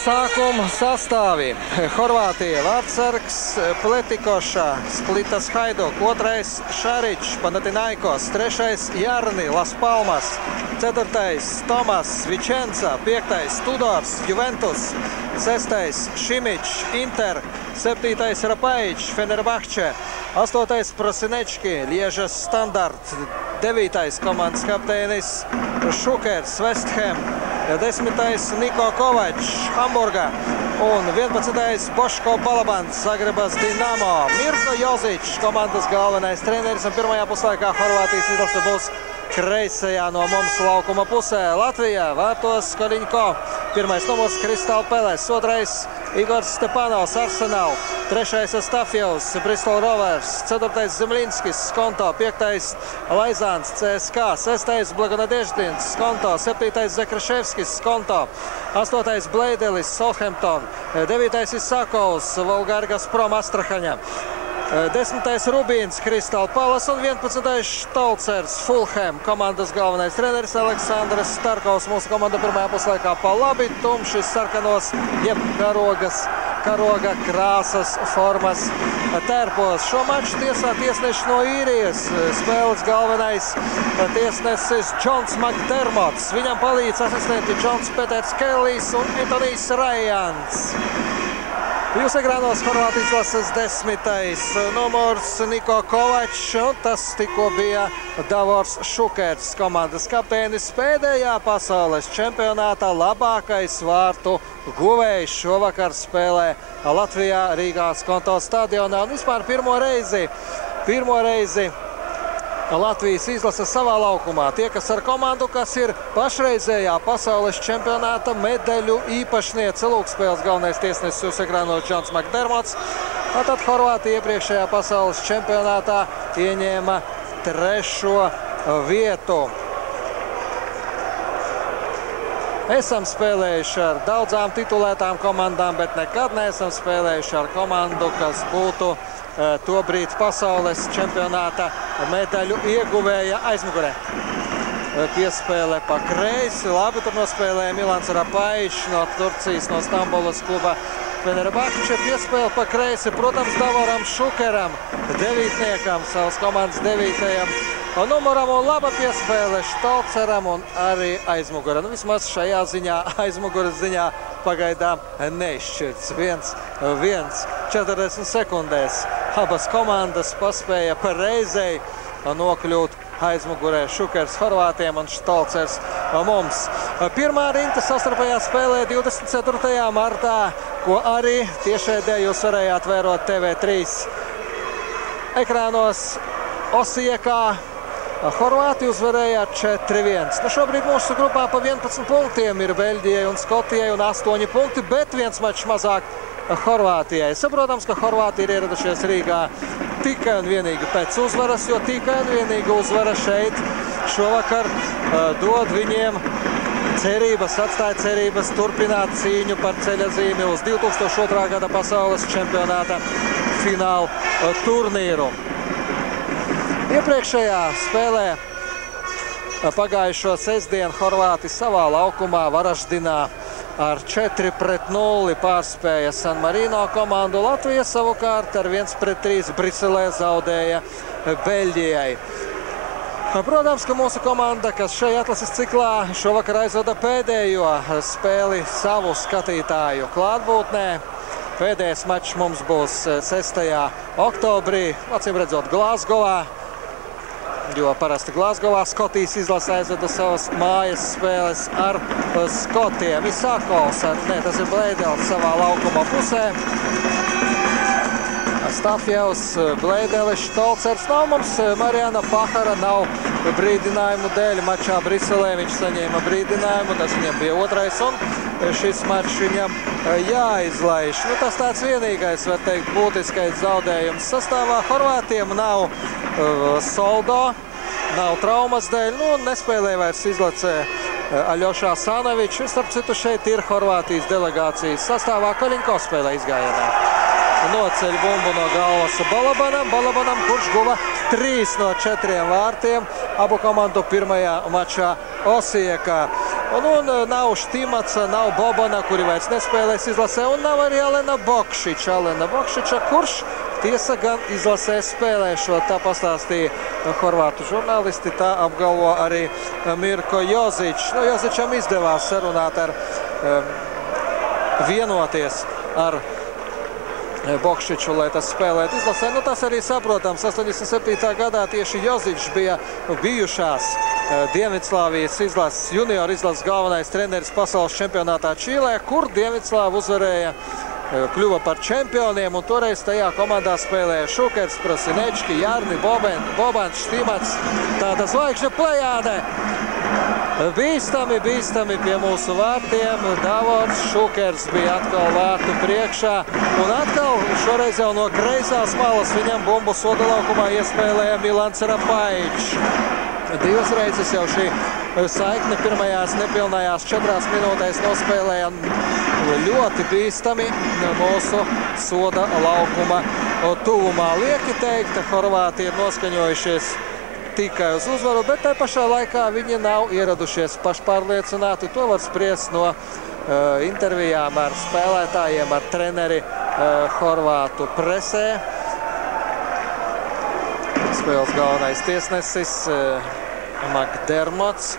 Sākuma sastāvī. Horvātija vārdsargs Pletikoša, Splitas Hajduk, 2. Šaričs, Panathinaikos, 3. Jarni, Las Palmas, 4. Tomas, Vicenza, 5. Tudors, Juventus, 6. Šimičs, Inter, 7. Rapaičs, Fenerbahče, 8. Prosinečki, Liežas Standart, 9. komandas kapteinis Šukers, West Ham, 10. Niko Kovačs, Hamburga un 11. Boško Balabans, Zagrebas Dinamo. Mirko Jozičs, komandas galvenais treneris, un pirmajā puslaikā Horvātijas izlase būs kreisajā no mums laukuma pusē. Latvijā vārtos Koļiņko, 1. numurs Kristāl Peles, 2. Igors Stepanovs, Arsenal, 3. Astafjevs, Bristol Rovers, 4. Zemlinskis, Skonto, 5. Laizāns, CSK, 6. Blagonadeždins, Skonto, 7. Zekraševskis, Skonto, 8. Bleidelis, Southampton, 9. Isakovs, Volgāri Gazprom, Astrahaņa, 10. Rubīns, Kristāl Palas un 11. Štolcers, Fulham. Komandas galvenais treneris Aleksandrs Starkovs. Mūsu komanda pirmajā puslaikā pa labi, tumši sarkanos, jeb karoga krāsas formas tērpos. Šo maču tiesā tiesneši no Īrijas. Spēles galvenais tiesnesis Džons Makdermots. Viņam palīdz asistenti Džons Peters Kellijs un Antonijs Rajans. Jūs ekrānos Horvātijas lases 10. numurs Niko Kovačs, un tas tikko bija Davors Šukers, komandas kapteinis, pēdējā pasaules čempionātā labākais vārtu guvējs šovakar spēlē Latvijā Rīgā Skonto stadionā. Un vispār pirmo reizi Latvijas izlase savā laukumā. Tiekas ar komandu, kas ir pašreizējā pasaules čempionāta medaļu īpašniece. Lūkspēles galvenais tiesnesis jūs ekrānos Džons Makdermots. Tad Horvātija iepriekšējā pasaules čempionātā ieņēma 3. vietu. Esam spēlējuši ar daudzām titulētām komandām, bet nekad neesam spēlējuši ar komandu, kas būtu tobrīd pasaules čempionāta medaļu ieguvēja aizmugurē. Piespēle pa kreisi, labi tur nospēlēja Milans Rapaičs no Turcijas, no Stambulas kluba Fenerbahče. Piespēle pa kreisi, protams, Davoram Šukeram, devītniekam, savas komandas 9. numuram, un laba piespēle Štolceram un arī aizmugura. Nu, vismaz šajā ziņā, aizmuguras ziņā pagaidām neizšķirts. 1-1, 40 sekundēs. Abas komandas paspēja pareizei nokļūt aizmugurē. Šukers Horvātiem un Štolcers mums. Pirmā rinta sastarpējā spēlē 24. martā, ko arī tiešraidē jūs varējāt vērot TV3 ekrānos. Osijekā Horvātiju uzvarēja 4-1. Nu, šobrīd mūsu grupā pa 11 punktiem ir Beļģijai un Skotijai un 8 punkti, bet viens mačs mazāk Horvātijai. Saprotams, ka Horvāti ir ieradušies Rīgā tikai un vienīgi pēc uzvaras, jo tikai un vienīgi uzvara šeit šovakar dod viņiem cerības, atstāja cerības turpināt cīņu par ceļazīmi uz 2002. gada pasaules čempionāta finālu turnīru. Iepriekšējā spēlē pagājušo sestdienu Horvāti savā laukumā Varaždinā ar 4-0 pārspēja San Marino komandu. Latvija savukārt ar 1-3 Briselē zaudēja Beļģijai. Protams, ka mūsu komanda, kas šajā atlases ciklā šovakar aizvada pēdējo spēli savu skatītāju klātbūtnē. Pēdējais mačs mums būs 6. oktobrī, acīm redzot, Glāzgovā. Jo parasti Glāzgovā Skotijas izlase aizveda savas mājas spēles ar Skotiem. Isakovs, tas ir Bleidelis savā laukuma pusē. Astafjevs, Bleidelis, Štolcers nav mums. Marijana Pahara nav brīdinājumu dēļ mačā Briselē. Viņš saņēma brīdinājumu, tas viņam bija 2. un šis mačs viņam jāizlaiž. Nu, tas tāds vienīgais, var teikt, būtiskais zaudējums sastāvā. Horvātiem nav soldo, nav traumas dēļ, nu, nespēlēja vairs izlacē Aļošā Sānavičs. Starp citu, šeit ir Horvātijas delegācijas sastāvā. Koļiņko spēlē izgājienā. Noceļ bumbu no galvas Balabanam, kurš guva 3 no 4 vārtiem abu komandu pirmajā mačā Osijekā. Un nav Štīmaca, nav Bobana, kuri vairs nespēlēs izlasē, un nav arī Alena Bokšiča, kurš tiesa gan izlasē spēlēšot. Tā pastāstīja horvātu žurnālisti, tā apgalvo arī Mirko Jozičs. Jozičam izdevās sarunāt vienoties ar Bokšiču, lai tas spēlētu izlasē. Tas arī saprotams. 87. gadā tieši Jozičs bija bijušās Dienvidslāvijas izlases, junioru izlases galvenais treneris pasaules čempionātā Čīlē, kur Dienvidslāva uzvarēja, kļuva par čempioniem, un toreiz tajā komandā spēlēja Šukers, Prosinečki, Jarni, Bobans, Štīmats. Tāda zvaigžņu plejāde. Bīstami pie mūsu vārtiem. Davots Šukers bija atkal vārtu priekšā. Un atkal šoreiz jau no kreisās malas viņam bumbu soda laukumā iespēlēja Milans Rapaičs. Divas reizes jau šī saikne pirmajās nepilnajās 4 minūtēs nospēlēja ļoti bīstami mūsu soda laukuma tuvumā. Lieki teikt, horvāti ir noskaņojušies tikai uz uzvaru, bet tai pašā laikā viņi nav ieradušies pašpārliecināti. To var spriest no intervijām ar spēlētājiem, ar treneri horvātu presē. Spēles galvenais tiesnesis Makdermots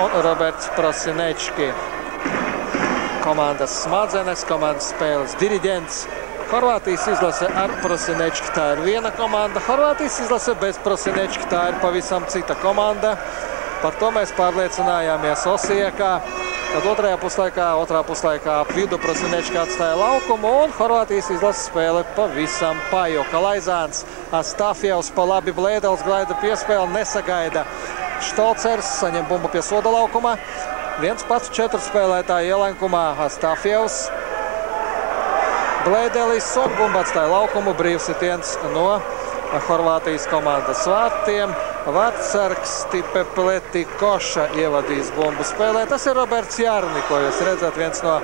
un Roberts Prosinečki. Komandas smadzenes, komandas spēles diriģents. Horvātijas izlase ar Prosinečki, tā ir viena komanda. Horvātijas izlase bez Prosinečki, tā ir pavisam cita komanda. Par to mēs pārliecinājāmies Osijekā. Tad otrā puslaikā ap vidu Prosinečki atstāja laukumu, un Horvātijas izlases spēle pavisam pajuka. Laizāns, Astafjevs pa labi, Blēdels gaida piespēli, nesagaida. Štolcers saņem bumbu pie soda laukuma. Viens pats 4 spēlētāji ielenkumā. Astafjevs, Blēdelis un bumba atstāja laukumu. Brīvsitiens no Horvātijas komandas vārtiem. Vārtsargs Stipe Pletikoša ievadīs bumbu spēlē. Tas ir Roberts Jarni, ko jūs redzat, viens no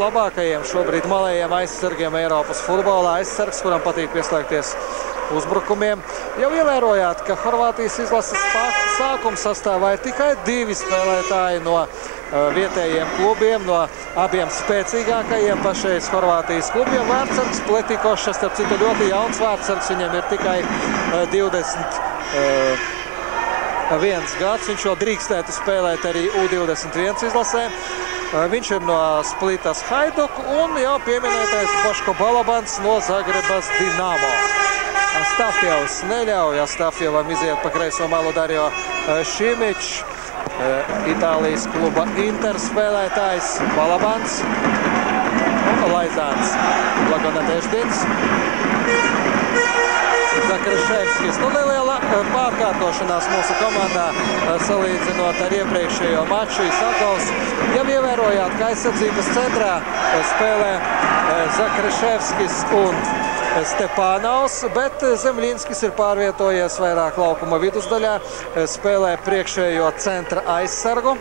labākajiem šobrīd malējiem aizsargiem Eiropas futbolā. Aizsargs, kuram patīk pieslēgties uzbrukumiem. Jau ievērojāt, ka Horvātijas izlases sākuma sastāvā ir tikai 2 spēlētāji no vietējiem klubiem, no abiem spēcīgākajiem pašreiz Horvātijas klubiem. Vārtsargs Pletikoša, starp citu ļoti jauns vārtsargs, viņam ir tikai 21 gads. Viņš vēl drīkstētu spēlēt arī U21 izlasē. Viņš ir no Splitas Hajduk un jau pieminētais Boško Balabans no Zagrebas Dinamo. Astafjevs neļauj Astafjevam iziet pa kreiso malu. Dario Šimičs, Itālijas kluba Inter spēlētājs. Balabans un Laizāns. Blagonadeždins. Zakreševskis. Neliela pārkārtošanās mūsu komandā salīdzinot ar iepriekšējo maču. Isakovs, jau ievērojāt, ka aizsardzības centrā spēlē Zakreševskis un Stepanovs, bet Zemļinskis ir pārvietojies vairāk laukuma vidusdaļā, spēlē priekšējo centra aizsargu.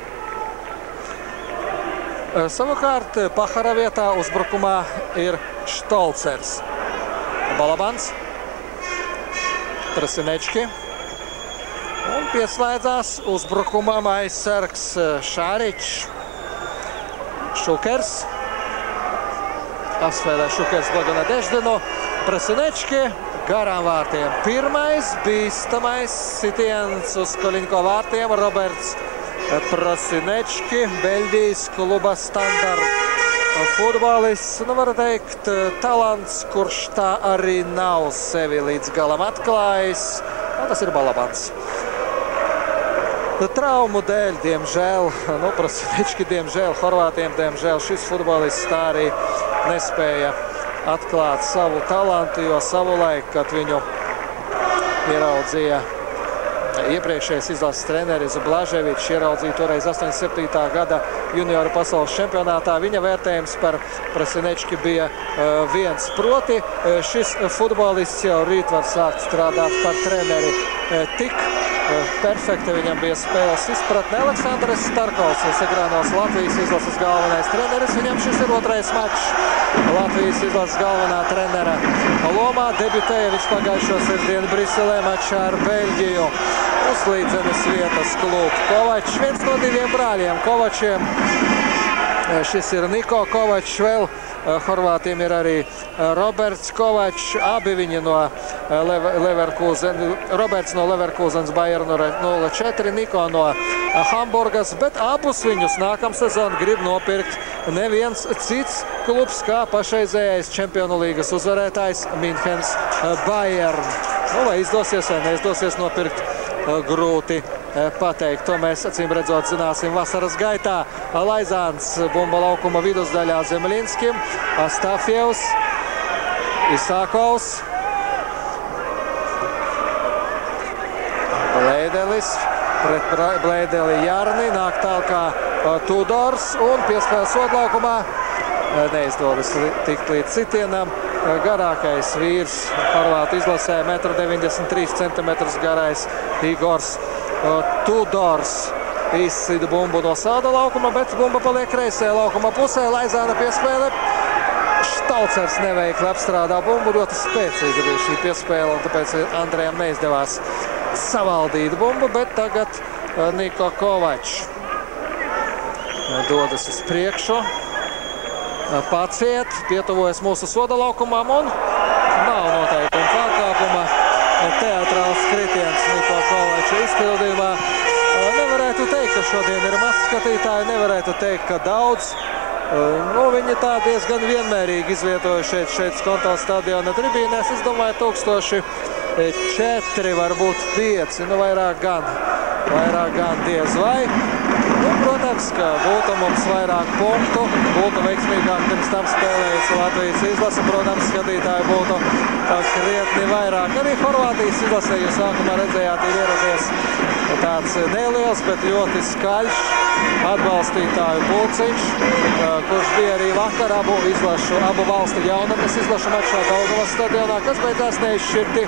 Savukārt Pahara vietā uzbrukumā ir Štolcers. Balabans, Prosinečki un pieslēdzās uzbrukumam aizsargs Šaričs. Šukers. Apspēlē Šukers Blagonadeždinu. Prosinečki garām vārtiem. Pirmais bīstamais sitiens uz Koļiņko vārtiem. Roberts Prosinečki, Beļģijas kluba standarta futbolists. Var teikt, talants, kurš tā arī nav sevi līdz galam atklājis. Tas ir Balabans. Traumu dēļ, diemžēl, Prosinečki, diemžēl, Horvātiem, diemžēl, šis futbolists tā arī nespēja atklāt savu talantu, jo savulaik, kad viņu ieraudzīja iepriekšējais izlases treneris Blaževičs, ieraudzīja toreiz 87. gada junioru pasaules čempionātā. Viņa vērtējums par Prosinečki bija 1. Proti, šis futbolists jau rīt var sākt strādāt par treneri. Tik perfekti viņam bija spēles izpratne. Aleksandrs Starkovs, Segrānos Latvijas izlases galvenais treneris. Viņam šis ir 2. mačs Latvijas izlases galvenā trenera lomā. Debitēja viņš pagājušo sestdienu Briselē mačā ar Beļģiju. uz līdzenes vietas klub Kovačs, viens no diviem brāļiem Kovačiem. Šis ir Niko Kovačs, vēl Horvātiem ir arī Roberts Kovačs, abi viņi no Leverkusen, Roberts no Leverkusens Bayern 04, Niko no Hamburgas, bet abus viņus nākamsezon grib nopirkt neviens cits klubs kā pašreizējais Čempionu līgas uzvarētājs Minhenes Bayern. Nu, vai izdosies vai neizdosies nopirkt, grūti pateikt. To mēs, acīm redzot, zināsim vasaras gaitā. Laizāns bumba laukuma vidusdaļā Zemļinskim, Astafjevs, Isākovs, Blēdelis, pret Blēdeli Jarni, nāk tālkā Tudors un piespēles sodlaukumā. Neizdodas tikt līdz sitienam. Garākais vīrs Horvātu izlasē, 1,93 m garais Igors Tudors izsida bumbu no sāda laukuma, bet bumba paliek kreisajā laukuma pusē. Laizāna piespēle. Štalcers neveikli apstrādā bumbu, ļoti spēcīga bija šī piespēle, un tāpēc Andrejam neizdevās savaldīt bumbu, bet tagad Niko Kovačs dodas uz priekšu. Paciet, pietuvojas mūsu soda laukumam un nav noteikuma pārkāpuma. Teatrāls kritiens Niko Kovača izpildījumā. Nevarētu teikt, ka šodien ir maz skatītāji, nevarētu teikt, ka daudz. Nu, viņi tā diezgan vienmērīgi izvietoja šeit Skonto stadiona tribīnēs. Es domāju, 1004, varbūt 5, nu vairāk gan diez vai. Nu, protams, ka būtu mums vairāk punktu, būtu veiksmīgāk pirms tam spēlējusi Latvijas izlase. Protams, skatītāji būtu krietni vairāk. Arī Horvātijas izlasē jūs sākumā redzējāt, ir ieradies tāds neliels, bet ļoti skaļš atbalstītāju pulciņš, kurš bija arī vakar abu valstu jaunatnes izlašu mačā Daugavas stadionā, kas beidzās neizšķirti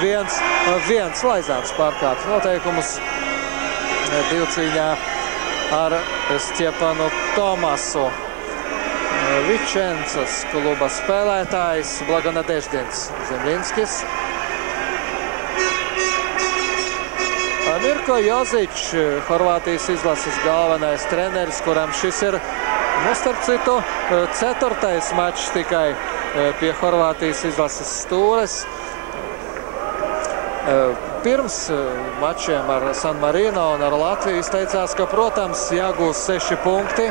1-1. Laizāns pārkāpj noteikumus divcīņā ar Stjepanu Tomasu. Vičencas kluba spēlētājs Blaganadeždins Zemļinskis. Mirko Jozič, Horvātijas izlases galvenais treneris, kuram šis ir, nu, starp citu, 4. mačs tikai pie Horvātijas izlases stūres. Pirms mačiem ar San Marino un ar Latviju izteicās, ka, protams, jāgūst 6 punkti.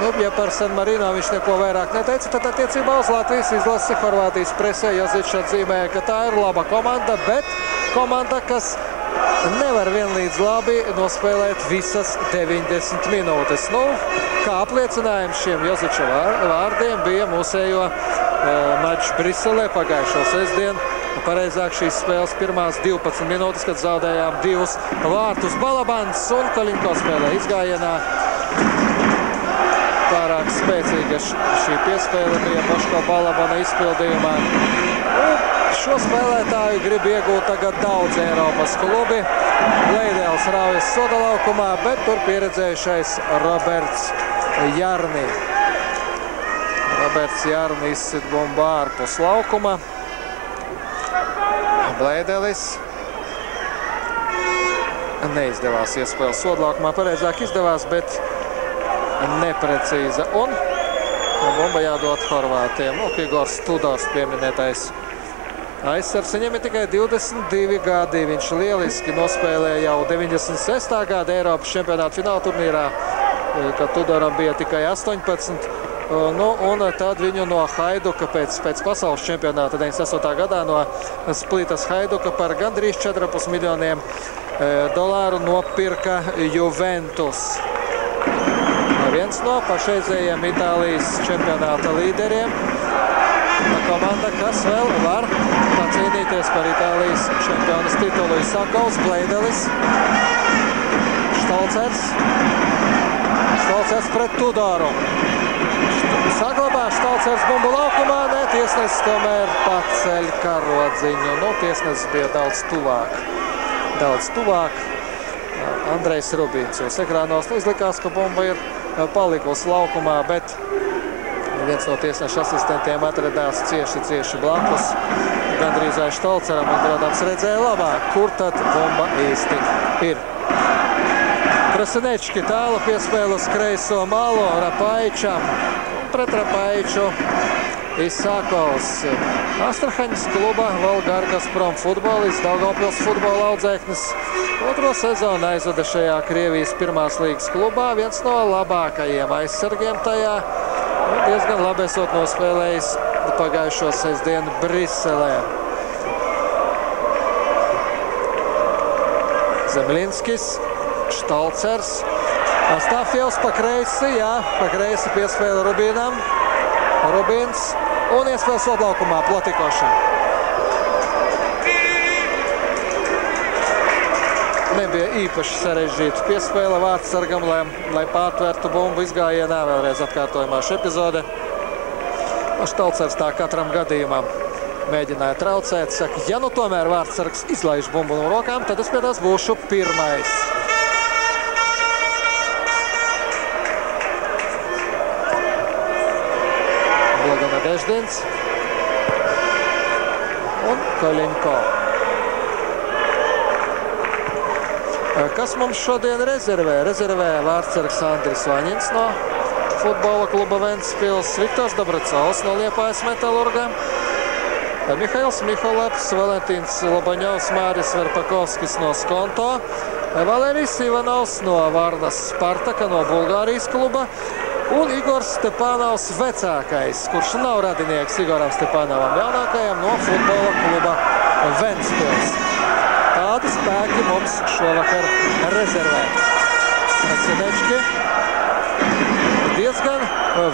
Nu, ja par San Marino viņš neko vairāk neteica, tad attiecībā uz Latvijas izlasi Horvātijas presē Jozičs atzīmēja, ka tā ir laba komanda, bet komanda, kas nevar vienlīdz labi nospēlēt visas 90 minūtes. Nu, kā apliecinājums šiem Joziča vārdiem bija mūsējo mačs Briselē pagājušo sestdienu. Pareizāk šīs spēles pirmās 12 minūtes, kad zaudējām 2 vārtus. Balabans un Koļinko spēlē izgājienā. Pārāk spēcīga šī piespēle bija Boško Balabana izpildījumā. Šo spēlētāju grib iegūt tagad daudz Eiropas klubi. Bleidēls raujas sodalaukumā, bet tur pieredzējušais Roberts Jarni. Roberts Jarni izsit bumbu ārpus laukuma. Blēdelis neizdevās iespēles sodlaukumā, pareizāk izdevās, bet neprecīza. Un bumba jādod Horvātiem. Igors Tudors pieminētais aizsargs. Viņam ir tikai 22 gadi. Viņš lieliski nospēlēja jau 96. gada Eiropas čempionāta fināla turnīrā, kad Tudoram bija tikai 18. Nu, un tad viņu no Haiduka pēc pasaules čempionāta 98. gadā no Splitas Haiduka par gandrīz 4,5 miljoniem dolāru nopirka Juventus. Viens no pašreizējiem Itālijas čempionāta līderiem. Komanda, kas vēl var pacīnīties par Itālijas čempionas titulu. Isākovs, Blēdelis, Štalcers pret Tudoru. Saglabā Štalcers bumbu laukumā, ne, tiesnesis tomēr paceļ karodziņu. Nu, tiesnesis bija daudz tuvāk. Andrejs Rubīns jūs ekrānos izlikās, ka bumba ir palikusi laukumā, bet Viens no tiesneša asistentiem atradās cieši blakus. Gandrīz aiz Štolceram un, protams, redzēja labāk, kur tad bumba īsti ir. Prasinečki tālu piespēlu uz kreiso malu Rapaičam. Pret Rapaiču Isakovs. Astrahaņas kluba Volgārgazprom futbolists, Daugavpils futbola audzēknis. Otro sezonu aizvada šajā Krievijas pirmās līgas klubā. Viens no labākajiem aizsargiem tajā. Diezgan labi esot nospēlējis pagājušo sestdienu Briselē. Zemlinskis, Štolcers, Astafjevs pa kreisi, jā, pa kreisi piespēle Rubīnam. Rubīns un iespēles vadlaukumā Platikošam. Nebija īpaši sarežģīta piespēle vārdsargam, lai pārtvertu bumbu izgājienā. Vēlreiz atkārtojumā šī epizode. Štolcers tā katram gadījumam mēģināja traucēt. Saka, ja nu tomēr vārdsargs izlaiž bumbu no rokām, tad es pie tās būšu pirmais. Deždins un Koļiņko. Kas mums šodien rezervē? Rezervē vārdsargs Andris Vaņins no futbola kluba Ventspils, Viktors Dobracovs no Liepājas Metalurga, Mihails Miholevs, Valentīns Lobaņovs, Māris Verpakovskis no Skonto, Valērijas Ivanovs no Varnas Spartaka no Bulgārijas kluba, un Igors Stepanovs vecākais, kurš nav radinieks Igoram Stepanovam jaunākajam no futbola kluba Ventspils. Tādi spēki mums šovakar rezervē. Prasinečki. Diezgan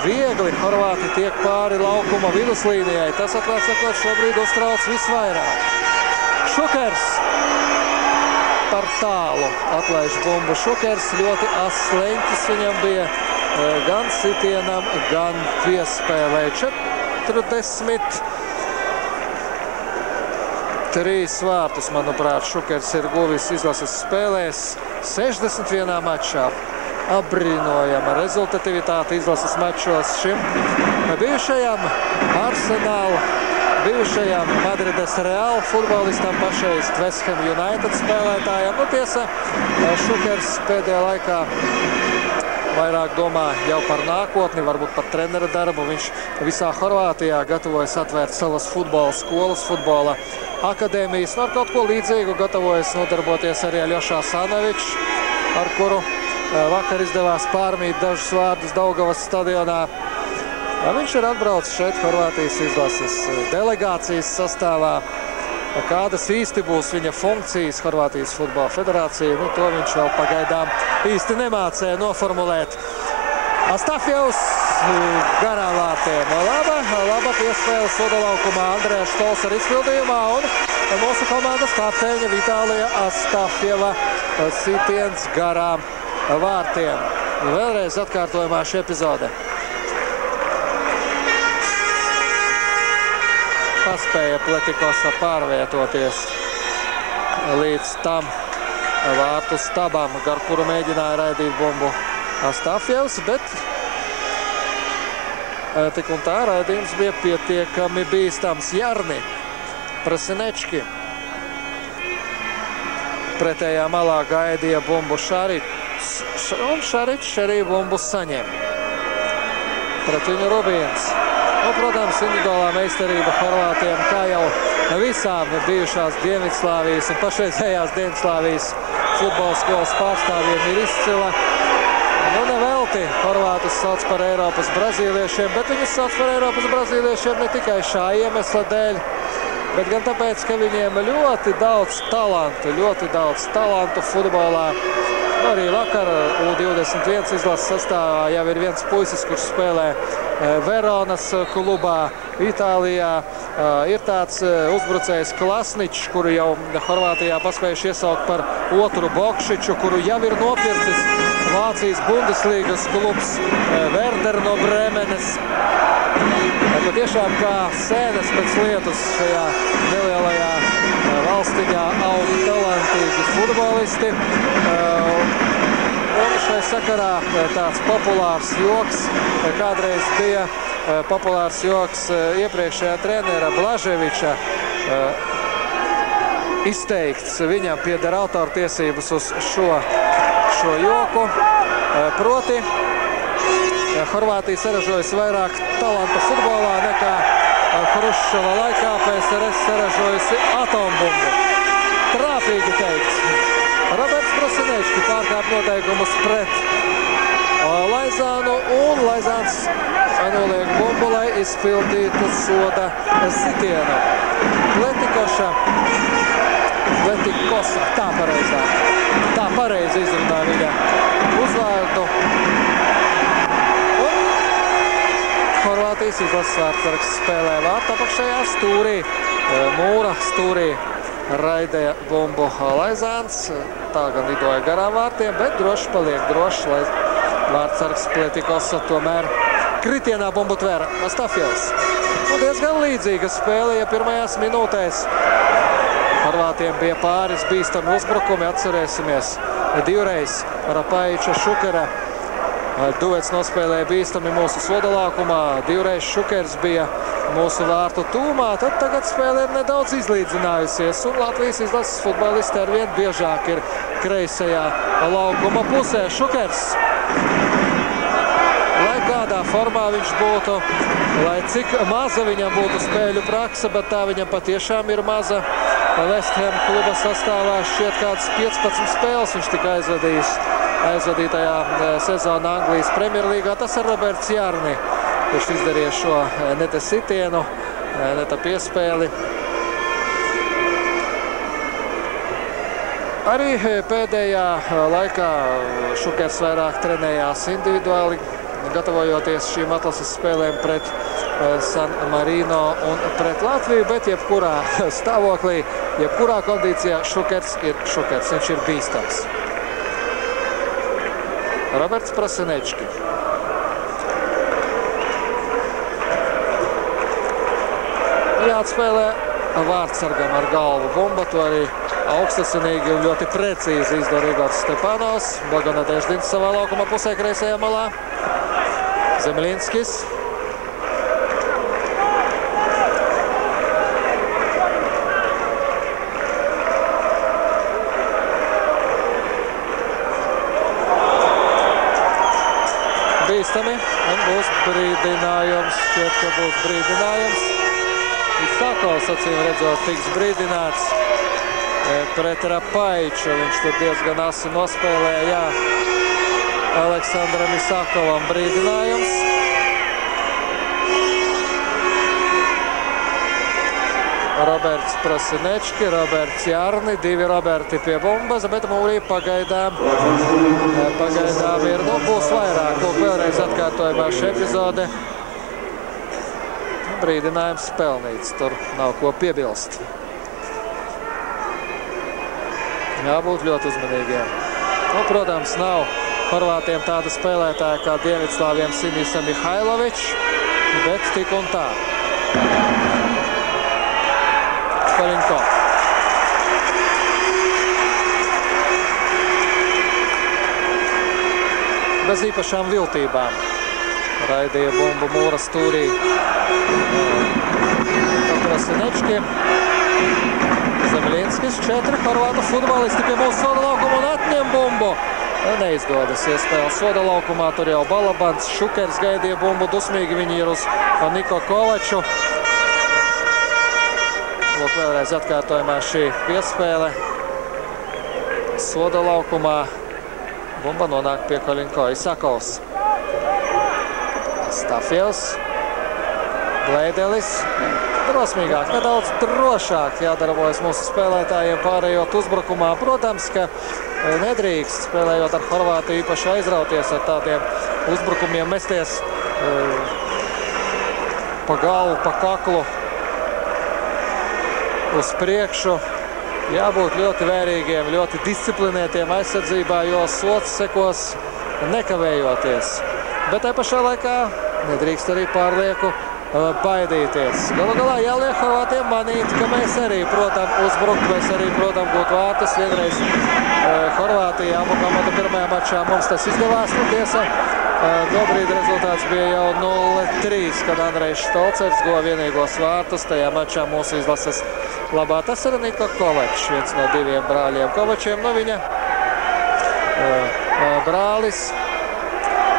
viegli horvāti tiek pāri laukuma viduslīnijai. Tas, atklāt sakot, šobrīd uztrauc visvairāk. Šukers par tālu atlaiž bumbu. Šukers ļoti ass leņķis viņam bija. Gan sitienam, gan piespēlē. 43 vārtus, manuprāt, Šukers ir guvis izlases spēlēs 61 mačā. Apbrīnojama rezultatīvitāte izlases mačos šim bijušajam Arsenal, bijušajam Madrides Real futbolistam, pašreiz West Ham United spēlētājam. Nu, tiesa, Šukers pēdējā laikā vairāk domā jau par nākotni, varbūt par trenera darbu. Viņš visā Horvātijā gatavojas atvērt savas futbola skolas, futbola akadēmijas. Ar kaut ko līdzīgu gatavojas nodarboties arī Aļošā Sanovičs, ar kuru vakar izdevās pārmīt dažus vārdus Daugavas stadionā. Viņš ir atbraucis šeit Horvātijas izlases delegācijas sastāvā. Kādas īsti būs viņa funkcijas Horvātijas futbola federācija, nu to viņš vēl pagaidām īsti nemācēja noformulēt. Astafjevs garām vārtiem. Laba piespēle sodalaukumā Andreja Štolcera izpildījumā un mūsu komandas kapteiņa Vitālija Astafjeva sitiens garām vārtiem. Vēlreiz atkārtojumā šī epizode. Paspēja Pletikosa pārvietoties līdz tam vārtu stabam, gar kuru mēģināja raidīt bumbu Astafjevs, bet tik un tā raidījums bija pietiekami bīstams. Jarni, Prasinečki. Pretējā malā gaidīja bumbu Šaričs, un Šaričs arī bumbu saņem. Pret viņu Rubīns. Nu, protams, individuālā meistarība Horvātiem, kā jau visām bijušās Dienvidslāvijas un pašreizējās Dienvidslāvijas futbola skolas pārstāvjiem ir izcila. Nu, nevelti Horvātus sauc par Eiropas brazīliešiem, bet viņus sauc par Eiropas brazīliešiem ne tikai šā iemesla dēļ, bet gan tāpēc, ka viņiem ļoti daudz talantu futbolā. Nu, arī vakar U21 izlases sastāvā jau ir viens puisis, kurš spēlē Veronas klubā Itālijā. Ir tāds uzbrucējs Klasničs, kuru jau Horvātijā paspējuši iesaukt par otru Bokšiču, kuru jau ir nopircis Vācijas Bundeslīgas klubs Werder no Bremenes. Tiešām kā sēnes pēc lietus šajā nelielajā valstiņā aug talantīgi futbolisti. Un šai sakarā tāds populārs joks kādreiz bija populārs joks iepriekšējā trenera Blaževiča izteikts. Viņam pieder autortiesības uz šo joku. Proti, Horvātija saražojas vairāk talantu futbolā nekā Hruščova laikā PSRS saražojusi atombumbu. Trāpīgi teikts. Roberts Prosinečki pārkāp noteikumus pret Laizānu, un Laizāns noliek bumbu, lai izpildītu soda sitienu. Pletikosa, tā pareizi izrunā viņa uzvārdu. Un Horvātijas izlases vārtsargs spēlē vārta apakšējā stūrī, mūra stūrī. Raidēja bumbu Laizāns, tā gan lidoja garām vārtiem, bet droši paliek droši, lai vārtsargs Pletikosa tomēr kritienā bumbu tvēra Astafjevs. Un diezgan līdzīga spēle, ja pirmajās minūtēs Horvātiem bija pāris bīstami uzbrukumi, atcerēsimies divreiz Rapaiča Šukera. Duets nospēlēja bīstami mūsu sodalākumā, divreiz Šukers bija mūsu vārtu tūmā, tad tagad spēle ir nedaudz izlīdzinājusies, un Latvijas izlases futbolisti arvien biežāk ir kreisajā laukuma pusē. Šukers, lai kādā formā viņš būtu, lai cik maza viņam būtu spēļu praksa, bet tā viņam patiešām ir maza. West Ham kluba sastāvā šķiet kādas 15 spēles viņš tika aizvadītajā sezonā Anglijas Premjerlīgā. Tas ir Roberts Jarni, kurš izdarīja šo neta sitienu, neta piespēli. Arī pēdējā laikā Šukers vairāk trenējās individuāli, gatavojoties šīm atlases spēlēm pret San Marino un pret Latviju, bet jebkurā stāvoklī, jebkurā kondīcijā Šukers ir Šukers, viņš ir bīstams. Roberts Prosinečki. Jāatspēlē vārtsargam ar galvu bumba, to arī augstasinīgi un ļoti precīzi izdara Igots Stepanovs. Blagonadeždins savā laukuma pusē kreisajā malā. Zemļinskis. Bīstami, un būs brīdinājums, šķiet, ka būs brīdinājums. Isakovs, acīm redzot, tiks brīdināts pret Rapaiču. Viņš tur diezgan asi nospēlēja, jā. Aleksandram Isakovam brīdinājums. Roberts Prosinečki, Roberts Jarni, divi Roberti pie bumbas, bet mūrī pagaidām ir, būs vairāk. Lūk, vēlreiz atkārtojumā šī epizode. Brīdinājums pelnīts, tur nav ko piebilst. Jābūt ļoti uzmanīgiem. Nu, protams, nav Horvātiem tāda spēlētāja kā Dienvidslāviem Sinisa Mihailovičs, bet tik un tā. Kolinko. Bez īpašām viltībām raidīja bumbu mūra stūrī Prosinečki. Zemļinskis, 4 horvātu futbolisti pie mūsu soda laukuma un atņem bumbu. Neizdodas iespēle soda laukumā, tur jau Balabants, Šukers gaidīja bumbu, dusmīgi viņi ir uz Niko Kovaču. Lūk, vēlreiz atkārtojumā šī piespēle. Soda laukumā bumba nonāk pie Kolinko. Isakovs. Astafjevs. Blēdelis. Drosmīgāk, nedaudz drošāk jādarbojas mūsu spēlētājiem pārējot uzbrukumā. Protams, ka nedrīkst spēlējot ar Horvātiju īpaši aizrauties ar tādiem uzbrukumiem, mesties pa galvu, pa kaklu uz priekšu. Jābūt ļoti vērīgiem, ļoti disciplinētiem aizsardzībā, jo sots sekos nekavējoties. Bet tai pašā laikā nedrīkst arī pārlieku baidīties. Galu galā jāliek Horvātiem manīt, ka mēs arī, protams, uzbrukt, mēs arī, protams, gūt vārtus. Vienreiz Horvātija abu komandu pirmajā mačā mums tas izdevās. Nu, tiesa, Nobrīd rezultāts bija jau 0-3, kad Andrejs Štolcers guva vienīgos vārtus. Tajā mačā mūsu izlases labā tas ir Niko Kovačs, viens no diviem brāļiem Kovačiem. Nu, viņa brālis,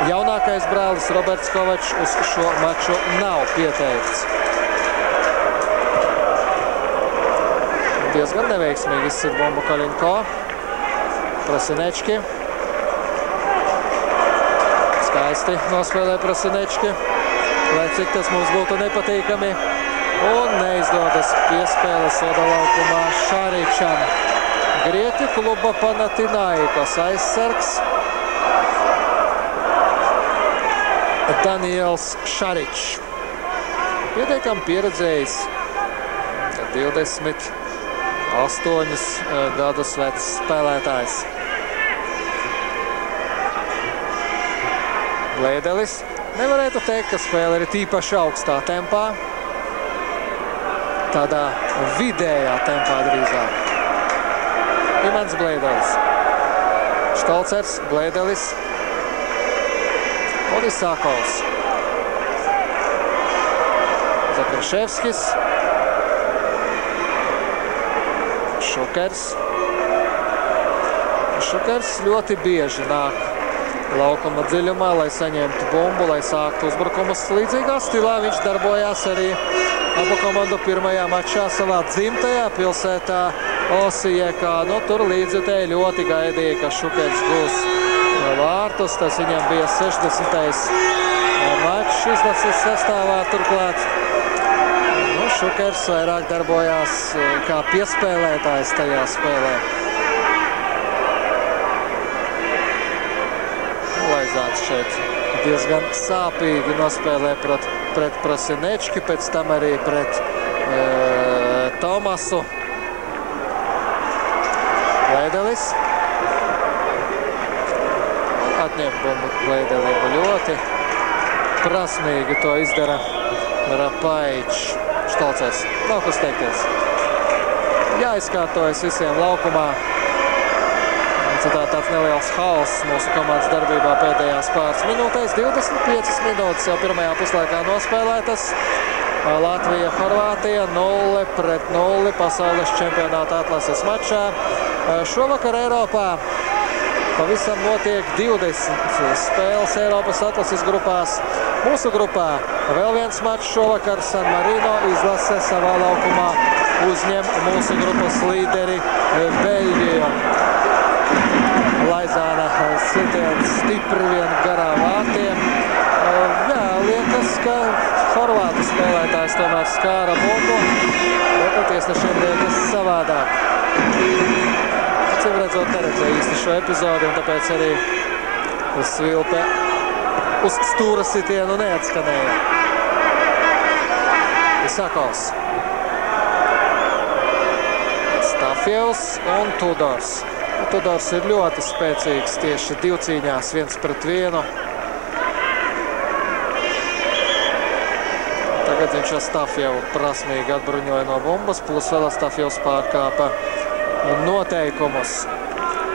jaunākais brālis Roberts Kovačs uz šo maču nav pieteikts. Diezgan neveiksmīgi izsit bumbu Kaļinko. Prasinečki. Skaisti nospēlē Prasinečki, lai cik tas mums būtu nepatīkami. Un neizdodas piespēle soda laukumā Šaričam. Grieķu kluba Panathinaikos aizsargs Daniels Šaričs. Pietiekami pieredzējis, 28 gadus vecs spēlētājs. Blēdelis. Nevarētu teikt, ka spēle ir tīpaši augstā tempā. Tādā vidējā tempā drīzāk. Imants Blēdelis. Štolcers, Blēdelis un Isakovs. Zakarševskis. Šukers. Šukers ļoti bieži nāk laukuma dziļumā, lai saņemtu bumbu, lai sāktu uzbrukumus. Līdzīgā stilā viņš darbojās arī abu komandu pirmajā mačā savā dzimtajā pilsētā Osijekā. Nu, tur līdzjutēji ļoti gaidīja, ka Šukers gūs vārtus. Tas viņam bija 60. mačs izlases sastāvā turklāt. Nu, Šukers vairāk darbojās kā piespēlētājs tajā spēlē. Laizāns šeit diezgan sāpīgi nospēlē pret Prasinečki, pēc tam arī pret Tomasu. Blēdelis. Atņem bumbu Blēdelim ļoti prasmīgi to izdara Rapaičs. Štolcers. Nav kas teikties. Jāizkārtojas visiem laukumā. Tāds neliels hauss mūsu komandas darbībā pēdējās pāris minūtēs. 25 minūtes jau pirmajā puslaikā nospēlētas. Latvija, Horvātija 0-0 pasaules čempionāta atlases mačā. Šovakar Eiropā pavisam notiek 20 spēles Eiropas atlases grupās. Mūsu grupā vēl viens mačs šovakar. San Marino izlase savā laukumā uzņem mūsu grupas līderi Beļģiju. Laizāna sitiens stipri vien garām vārtiem. Jā, liekas, ka horvātu spēlētājs tomēr skāra bumbu, bet tiesnešiem liekas savādāk. Cim redzot, neredzēja īsti šo epizodi, un tāpēc arī svilpe uz stūra sitienu neatskanēja. Isakovs. Stafjevs un Tudors. Tudors ir ļoti spēcīgs tieši divcīņās 1-1. Tagad viņš Astafjevu prasmīgi atbruņoja no bumbas, plus vēl Astafjevs pārkāpa noteikumus.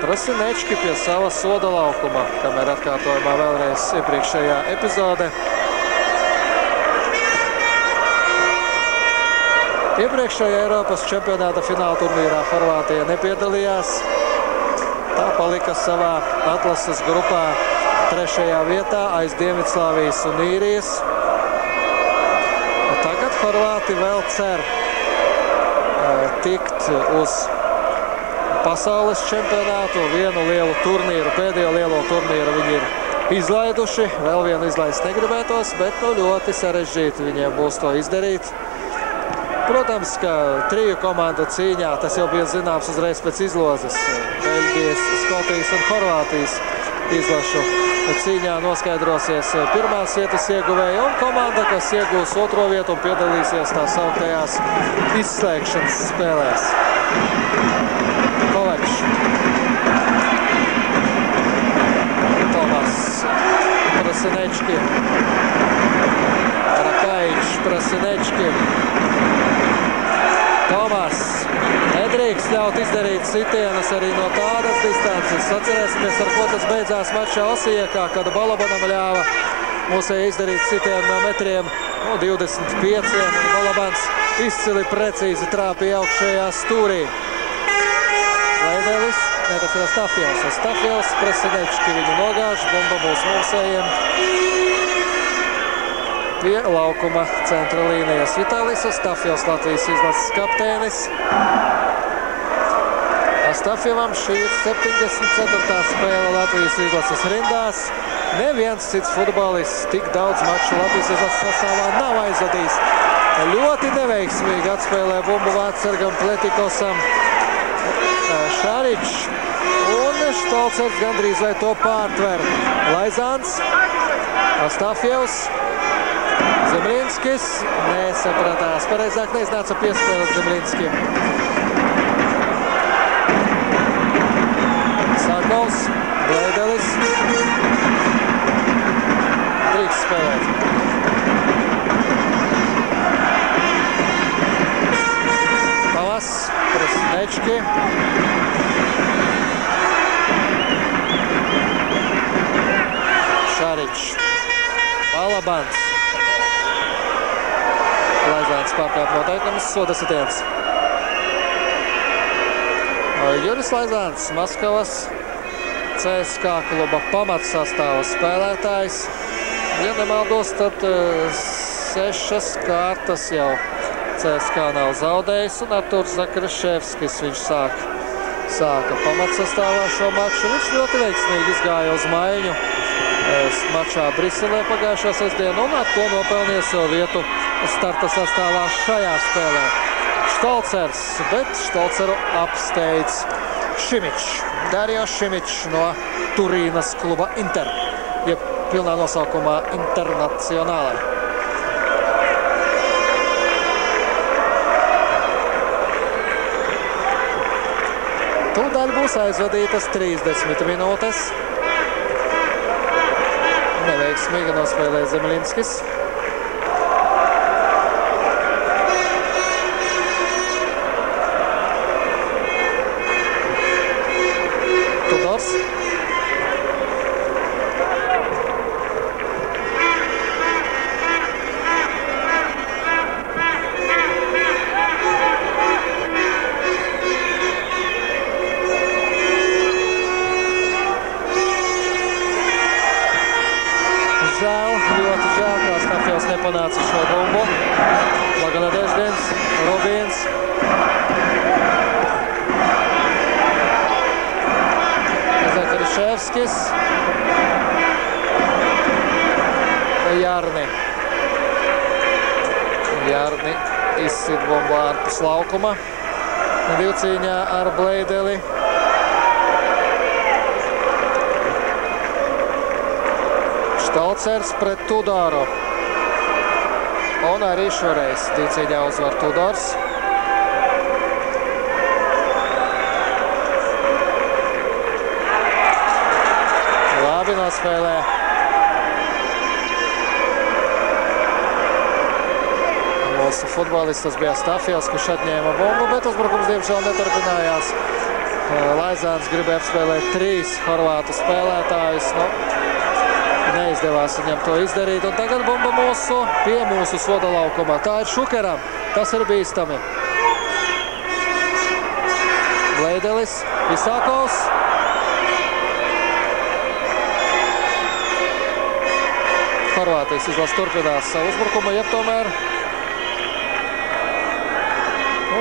Prasinečki pie sava soda laukuma, kamēr atkārtojumā vēlreiz iepriekšējā epizode. Iepriekšējā Eiropas čempionāta fināla turnīrā Horvātija nepiedalījās. Tā palika savā atlases grupā 3. vietā aiz Dienvidslāvijas un Īrijas. Tagad Horvāti vēl cer tikt uz pasaules čempionātu. Vienu lielu turnīru, pēdējo lielo turnīru viņi ir izlaiduši. Vēl vienu izlaist negribētos, bet nu ļoti sarežģīti viņiem būs to izdarīt. Protams, ka triju komandu cīņā, tas jau bija zināms uzreiz pēc izlozes, Beļģijas, Skotijas un Horvātijas izlašu cīņā noskaidrosies pirmās vietas ieguvēja un komanda, kas iegūs otro vietu un piedalīsies tā sauktajās izslēgšanas spēlēs. Kovačs. Tomas. Prasinečki. Rapaičs, Prasinečki. Tomas, nedrīkst ļaut izdarīt sitienus arī no tādas distances. Atcerēsimies, ar ko tas beidzās mačā Osijekā, kad Balabanam ļāva mūsēji izdarīt sitienu no metriem 25, un Balabans izcili precīzi trāpīja augšējā stūrī. Laidelis, ne, tas ir Astafjevs. Astafjevs, Presenečki viņu nogāž, bumba būs mūsējiem pie laukuma centra līnijas. Vitālijs Astafjevs, Latvijas izlases kapteinis. Astafjevam šī ir 74. spēle Latvijas izlases rindās. Neviens cits futbolists tik daudz maču Latvijas izlases sastāvā nav aizvadījis. Ļoti neveiksmīgi atspēlē bumbu vārdsargam Pletikosam Šaričs, un Štolcers gandrīz vai to pārtver. Laizāns, Astafjevs, Zemlinskis nesapratās. Pareizāk neiznāca piespēlēt Zemlinskim. Sakovs, Bleidelis. Drīkst spēlēt. Pavas, Presenečki. Šaričs, Balabans. Laizāns pārkāp noteikumus, soda sitiens. Juris Laizāns, Maskavas CSKA kluba pamatsastāva spēlētājs. Ja nemaldos, tad 6 kārtas jau CSKA nav zaudējis, un Arturs Zakriševskis viņš sāka pamatsastāvā šo maču. Viņš ļoti veiksmīgi izgāja uz maiņu mačā Briselē pagājušā sestdienu, un ar to nopelnīja savu vietu starta sastāvā šajā spēlē. Štolcers, bet Štolceru apsteidz Šimičs. Dario Šimičs no Turīnas kluba Inter, jeb pilnā nosaukumā Internacionālē. Tūdaļ būs aizvadītas 30 minūtes. Neveiksmīgi nospēlēja Zemlinskis. Tudors. Ļoti žēl, ka Astafjevs nepanāca šo bumbu. Laganadeždins, Rubīns. Zakriševskis. Jarni. Jarni izsit bumbu ārpus laukuma. Divcīņā ar Bleideli. Štolcers pret Tudoru. Un arī šoreiz divcīņā uzvar Tudors. Labi nospēlē. Mūsu futbolists tas bija Astafjevs, kurš atņēma bumbu, bet uzbrukums diemžēl neturpinājās. Laizāns gribēja apspēlēt 3 horvātu spēlētājus. Neizdevās viņam to izdarīt, un tagad bumba pie mūsu soda laukumā. Tā ir Šukeram, tas ir bīstami. Bleidelis, Isākovs. Horvātijas izlases turpinās savu uzbrukumu, jeb tomēr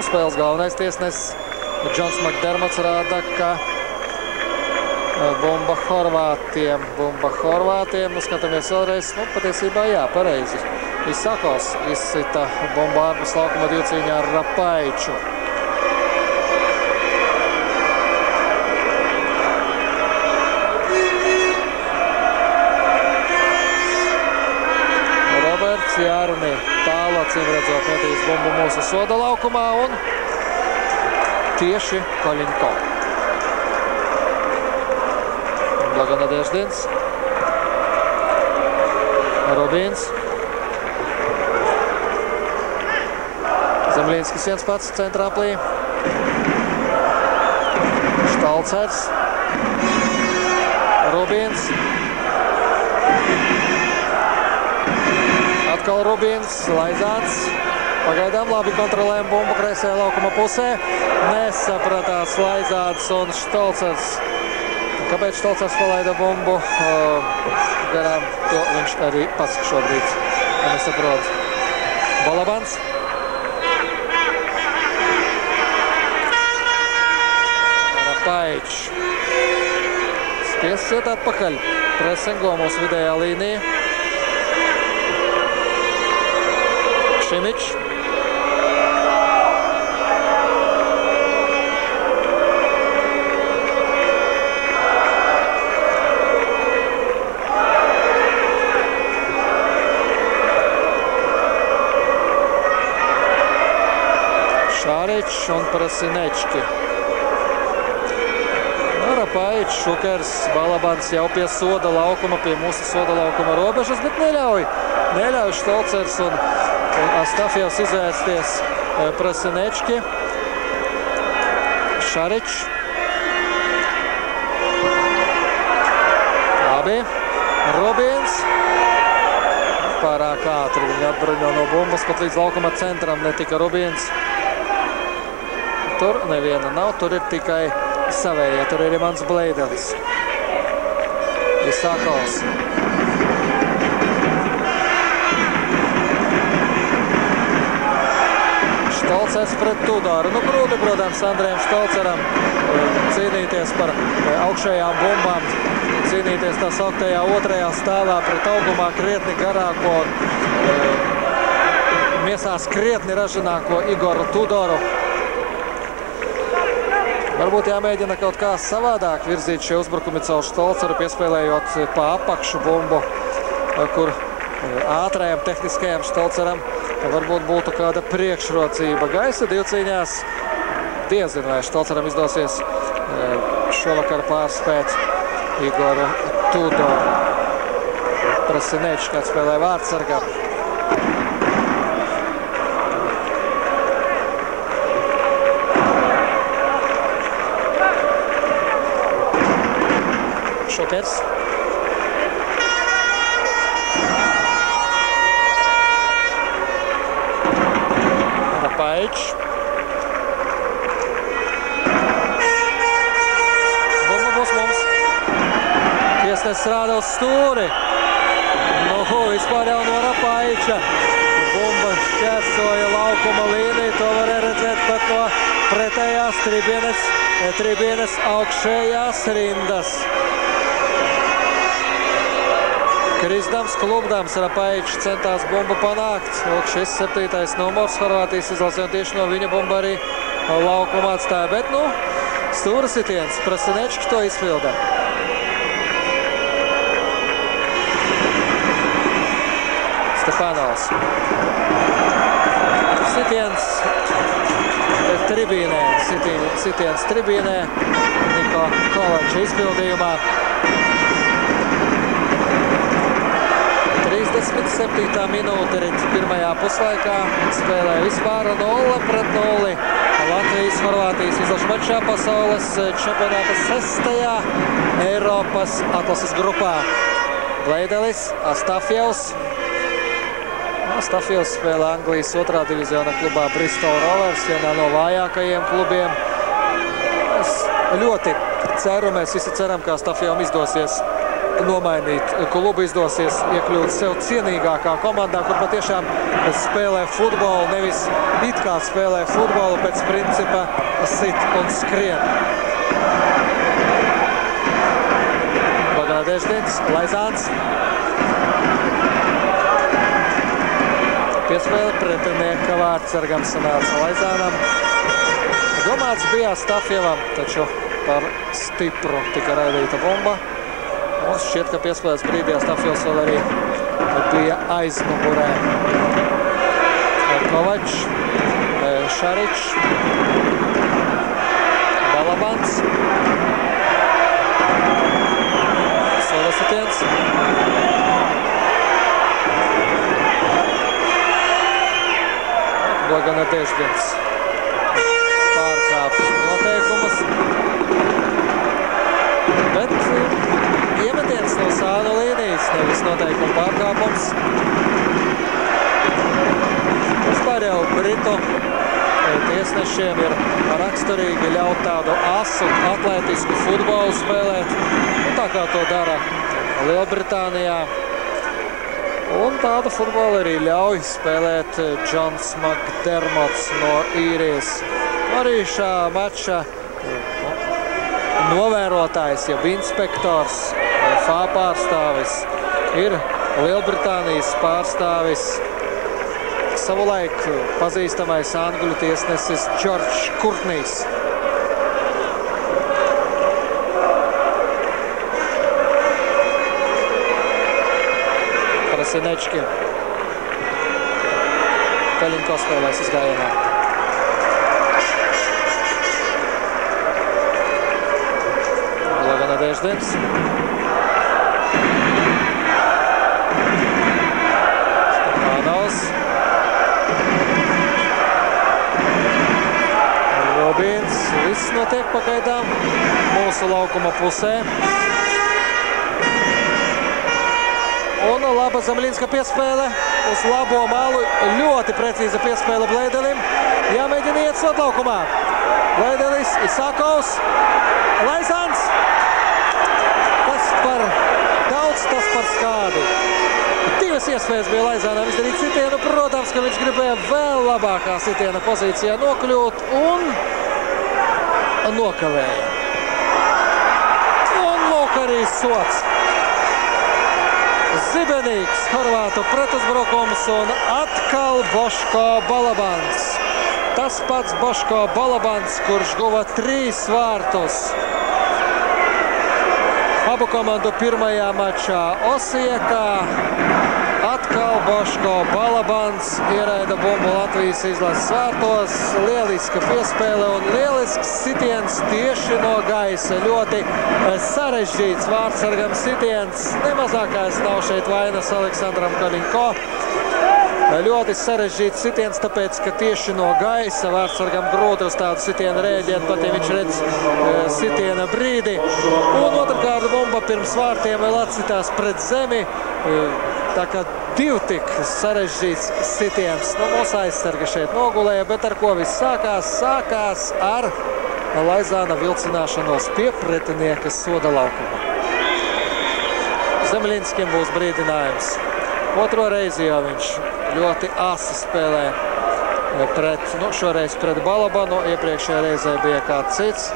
spēles galvenais tiesnesis Džons Makdermots rāda, ka bumba Horvātiem. Skatāmies vēlreiz. Patiesībā jā, pareizi. Isākovs izsita bumbu ārpus laukuma divcīņā ar Rapaiču. Roberts Jarni tālu acīm redzot metīs bumbu mūsu soda laukumā un tieši Koļiņko. Laganadeždins. Rubīns. Zemlinskis viens pats centrāplī. Štalcers. Rubins. Atkal Rubins. Laizāns. Pagaidām labi kontrolējam bumbu kreisajā laukuma pusē. Nesapratās Laizāns un Štalcers. Kāpēc Štalcers palaida bumbu garām? To viņš arī pats šobrīd nesaprot. Balabans. Rapaič. Spiesiet atpakaļ. Presingo mūsu vidējā līnija. Šimičs. Šāričs un Prasinečki. Rapaič, Šukers, Balabans jau pie soda laukuma, pie mūsu soda laukuma robežas, bet neļauj Štalcers un Astafjevs izvērsties Prasinečki. Šaričs. Labi. Rubins. Pārāk ātri viņi atbruņo no bumbas, pat līdz laukuma centram netika Rubins. Tur neviena nav, tur ir tikai savējie, tur ir mans Bleidens. Isakovs. Štalcers pret Tudoru. Nu, grūti, protams, Andrejam Štalceram cīnīties par augšējām bumbām, cīnīties tā sauktajā otrajā stāvā pret augumā krietni garāko, miesās krietni ražanāko Igoru Tudoru. Varbūt jāmēģina kaut kā savādāk virzīt šie uzbrukumi caur Štalceru, piespēlējot pa apakšu bumbu, kur ātrajam tehniskajam Štalceram varbūt būtu kāda priekšrocība. Gaisa divcīņās diezin vai Štalceram izdosies šovakar pārspēt Igoru Tudoru. Prasinečs, kāds spēlē vārdsargā. Šukers. Rapaič. Bumba būs mums. Tiesnes strādā uz stūri. Nu, vispār jau no Rapaiča. Bumba šķērsoja laukuma līniju. To varēja redzēt pat no pretējās tribienes augšējās rindas. Krizdams, klubdams, Rapaičs centās bumbu panākt. Lūk, šis 7. numurs Horvātijas izlasē, un tieši no viņa bumba arī laukumā atstāja. Bet, nu, stūra sitiens. Prasinečki to izpilda. Stepanovs. Sitiens tribīnē. Sitiens tribīnē. Niko Kovača izpildījumā. 37. minūte rit pirmajā puslaikā. Spēlē vispār 0-0 Latvijas-Horvātijas izlašu mačā pasaules čempionāta 6. Eiropas atlases grupā. Bleidelis, Astafjevs. Astafjevs spēlē Anglijas 2. diviziona klubā Bristol Rovers, vienā no vājākajiem klubiem. Es ļoti ceru, mēs visi ceram, ka Astafjevam izdosies nomainīt klubu, izdosies iekļūt sev cienīgākā komandā, kur patiešām spēlē futbolu, nevis it kā spēlē futbolu pēc principa sit un skrien. Bangladeždins, Laizāns. Piespēle pretinieka vārdsargam sanāca Laizānam. Domāts bija Astafjevam, taču par stipru tika raidīta bumba. Mums šķiet, ka piespēlēs brīdī Astafjevs vēl arī bija aizmugurē. Kovačs, Šaričs, Balabans. Solasitiens. Bangladeždins pārkāpa pārkāpj noteikumus. Bet iemetiens no sānu līnijas, nevis noteikuma pārkāpums. Vispār jau Britu tiesnešiem ir raksturīgi ļaut tādu asu, atletisku futbolu spēlēt, tā kā to dara Lielbritānijā. Un tādu futbolu arī ļauj spēlēt Džons Makdermots no Īrijas. Arī šā mača novērotājs, jeb inspektors, FA pārstāvis, ir Lielbritānijas pārstāvis, savulaik pazīstamais angļu tiesnesis Džordžs Kurtnijs. Prasinečki. Kalinko spēlēs izgājienā. Blaga Nadeždins. Stepanovs. Robins. Viss notiek pagaidām mūsu laukuma pusē. Un laba Zemļinska piespēle uz labo malu. Ļoti precīza piespēle Blēdelim. Jāmēģina iet sotlaukumā. Blēdelis, Isakovs, Laizāns. Tas par daudz, tas par skādi. Divas iespējas bija Laizānam izdarīt sitienu. Protams, ka viņš gribēja vēl labākā sitiena pozīcijā nokļūt un nokavēja. Un lūk arī sots. Zibenīgs Horvātu pretuzbrukums un atkal Boško Balabans. Tas pats Boško Balabans, kurš guva 3 vārtus. Abu komandu pirmajā mačā Osijekā. Atkal Boško Balabans ieraida bumbu Latvijas izlases vārtos. Lieliska piespēle un lielisks sitiens tieši no gaisa. Ļoti sarežģīts vārtsargam sitiens. Nemazākais nav šeit vainas Aleksandram Kalinko. Ļoti sarežģīts sitiens, tāpēc, ka tieši no gaisa vārtsargam grūti uz tādu sitienu rēģēt, pat ja viņš redz sitiena brīdi. Un otrkārt bumba pirms vārtiem vēl atsitās pret zemi. Tā kā divi tik sarežģīts sitiens. Mūsu aizsarga šeit nogulēja, bet ar ko viss sākās? Sākās ar Laizāna vilcināšanos pie pretinieka soda laukuma. Zemļinskim būs brīdinājums. Otro reizi jau viņš ļoti asi spēlē pret, šoreiz pret Balabanu. Iepriekšējā reizē bija kāds cits.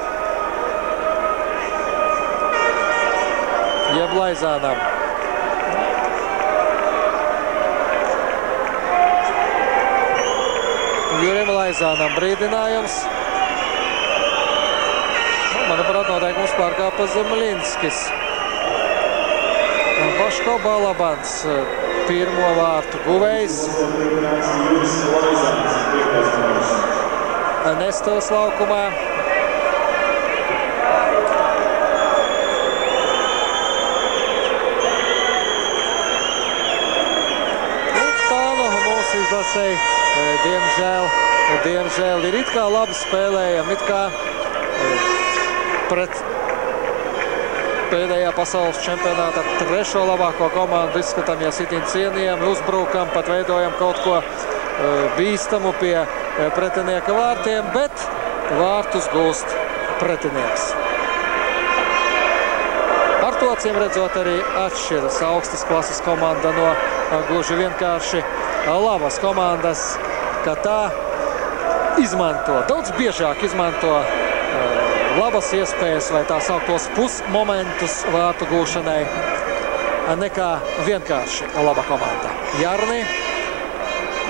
Jeb Laizānam. Jurim Laizānam brīdinājums. Manuprāt, noteikums pārkāpa Zemļinskis. Un Boško Balabans, pirmo vārtu guvējs. Nestos laukumā. Tā no mūsu izlasei, diemžēl ir it kā labi spēlējam, it kā pret pēdējā pasaules čempionāta 3. labāko komandu izskatām, ja sitin cienījam, uzbrukam, pat veidojam kaut ko bīstamu pie pretinieka vārtiem, bet vārtus gūst pretinieks. Ar to, acīm redzot, arī atšķiras augstas klases komanda no gluži vienkārši labas komandas, ka tā izmanto, daudz biežāk izmanto labas iespējas vai tā sauktos pusmomentus vārtu gūšanai nekā vienkārši laba komanda. Jarni,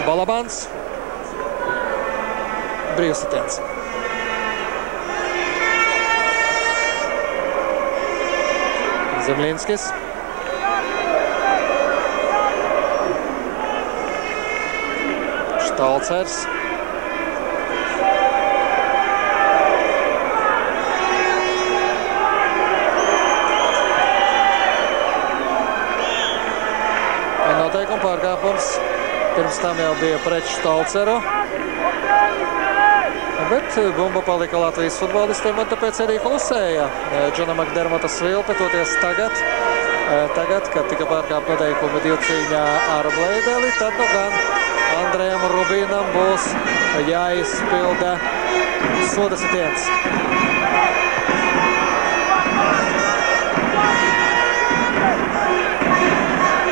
Balabans, brīvsitiens. Zemļinskis. Štalcers. Noteikuma pārkāpums. Pirms tam jau bija pret Štalceru. Bet bumba palika Latvijas futbolistiem un tāpēc arī klusēja Džona Makdermota svilpe, toties tagad, kad tika pārkāpt noteikumi divcīņā ar Bleideli, tad nu gan Andrejam Rubīnam būs jāizpilda soda sitiens.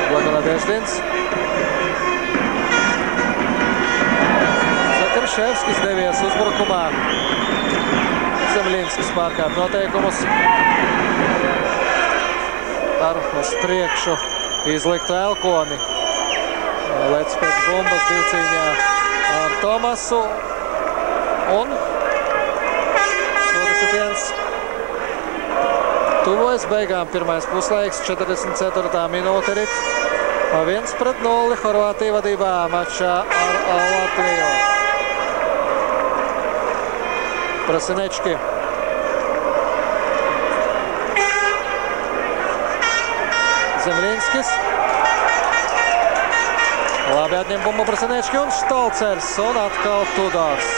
Blagonadeždins. Zakarševskis devies uzbrukumā. Zemļinskis pārkāp noteikumus. Ar uz priekšu izliktu Elkoni. Lec pēc bumbas divcīņā ar Tomasu. Un soda sitiens. Tuvojas beigām pirmais puslaiks, 44. minūte rit. 1-0 Horvātija vadībā mačā ar Latviju. Prasinečki. Zemļinskis. Labi atņem bumbu Prasinečki un Štolcers. Un atkal Tudors.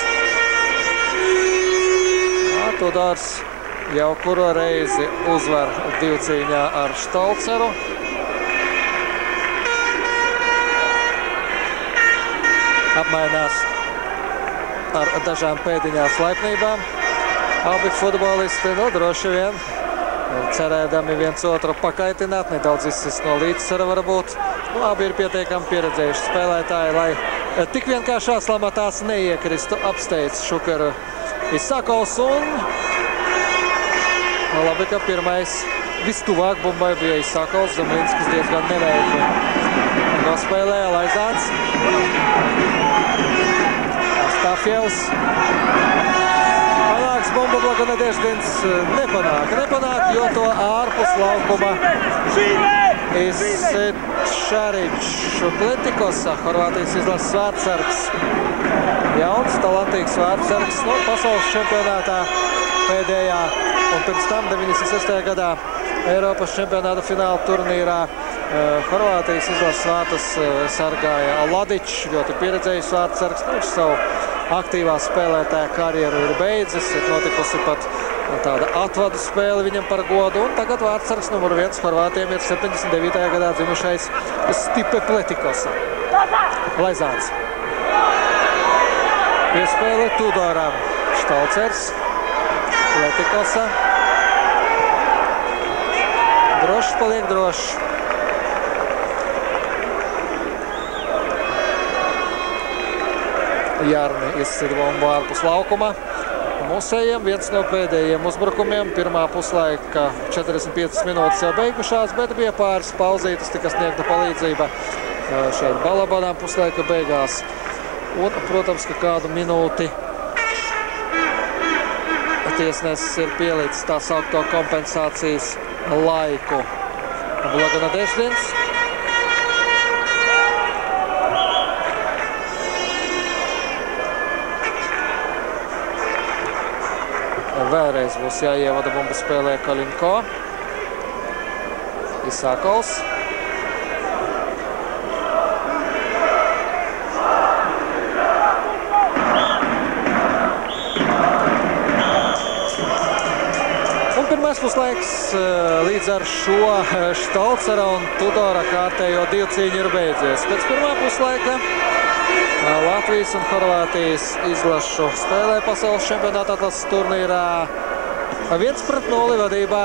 Tudors jau kuro reizi uzvar divcīņā ar Štolceru. Apmainās ar dažām pēdiņās laipnībām. Abi futbolisti, nu, droši vien, cerēdami viens otru pakaitināt, nedaudz izsist no līdzsvara varbūt. Nu, abi ir pietiekami pieredzējuši spēlētāji, lai tik vienkāršās lamatās neiekristu, apsteidz Šukeru Isakovs un labi, ka pirmais vistuvāk bumbai bija Isakovs, Zemļinskis diezgan neveikli nospēlēja Laizāns. Astafjevs. Panāks bumbu Blagonadeždins nepanāk, jo to ārpus laukuma izsit Šaričs. Pletikosa, Horvātijas izlases vārdsargs. Jauns, talantīgs vārdsargs no pasaules čempionātā pēdējā. Un pirms tam 96. gadā Eiropas čempionāta fināla turnīrā Horvātijas izlases vārtus sargāja Ladičs, ļoti pieredzējis vārdsargs. Viņš savu aktīvā spēlētāja karjeru ir beidzis, ir notikusi pat tāda atvadu spēle viņam par godu. Un tagad vārdsargs numur 1 Horvātiem ir 79. gadā dzimušais Stipe Pletikosa. Laizāns. Piespēle Tudoram. Štolcers. Pletikosa. Drošs paliek drošs. Jarni izsit bumbu ārpus laukuma. Mūsējiem viens no pēdējiem uzbrukumiem. Pirmā puslaika 45 minūtes jau beigušās, bet bija pāris pauzītes, tika sniegta palīdzība šeit Balabanām puslaika beigās. Un, protams, ka kādu minūti tiesnesis ir pielicis tā saukto kompensācijas laiku. Blagonadeždins. Vēlreiz būs jāievada bumbu spēlē Kalinko. Isakovs. Un pirmais puslaiks līdz ar šo Štolcera un Tudora kārtējo divcīņu ir beidzies. Pēc pirmā puslaika Latvijas un Horvātijas izlašu spēlē pasaules čempionāta atlases turnīrā 1-0 vadībā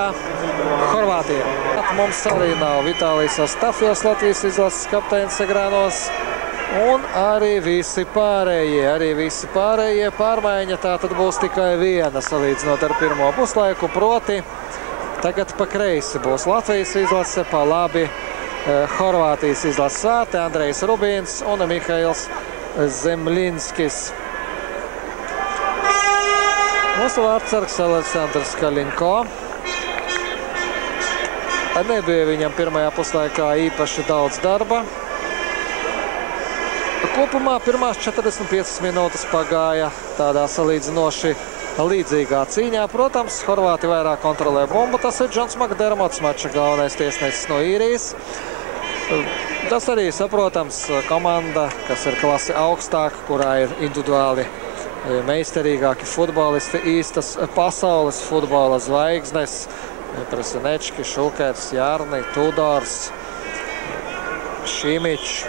Horvātija. Mums arī nav Vitālijs Astafjevs, Latvijas izlases kapteinis ekrānos, un arī visi pārējie pārmaiņa. Tā tad būs tikai viena salīdzinot ar pirmo puslaiku, proti tagad pa kreisi būs Latvijas izlase, pa labi Horvātijas izlases vārti Andrejs Rubīns un Mihails Zemļinskis. Mūsu vārdsargs Aleksandrs Kalinko. Nebija viņam pirmajā puslaikā īpaši daudz darba. Kopumā pirmās 45 minūtes pagāja tādā salīdzinoši līdzīgā cīņā. Protams, Horvāti vairāk kontrolē bumbu. Tas ir Džons Makdermots, mača galvenais tiesnesis no Īrijas. Tas arī saprotams komanda, kas ir klasi augstāk, kurā ir individuāli meistarīgāki futbolisti, īstas pasaules futbola zvaigznes. Presenečki, Šukers, Jārni, Tudors, Šimičs.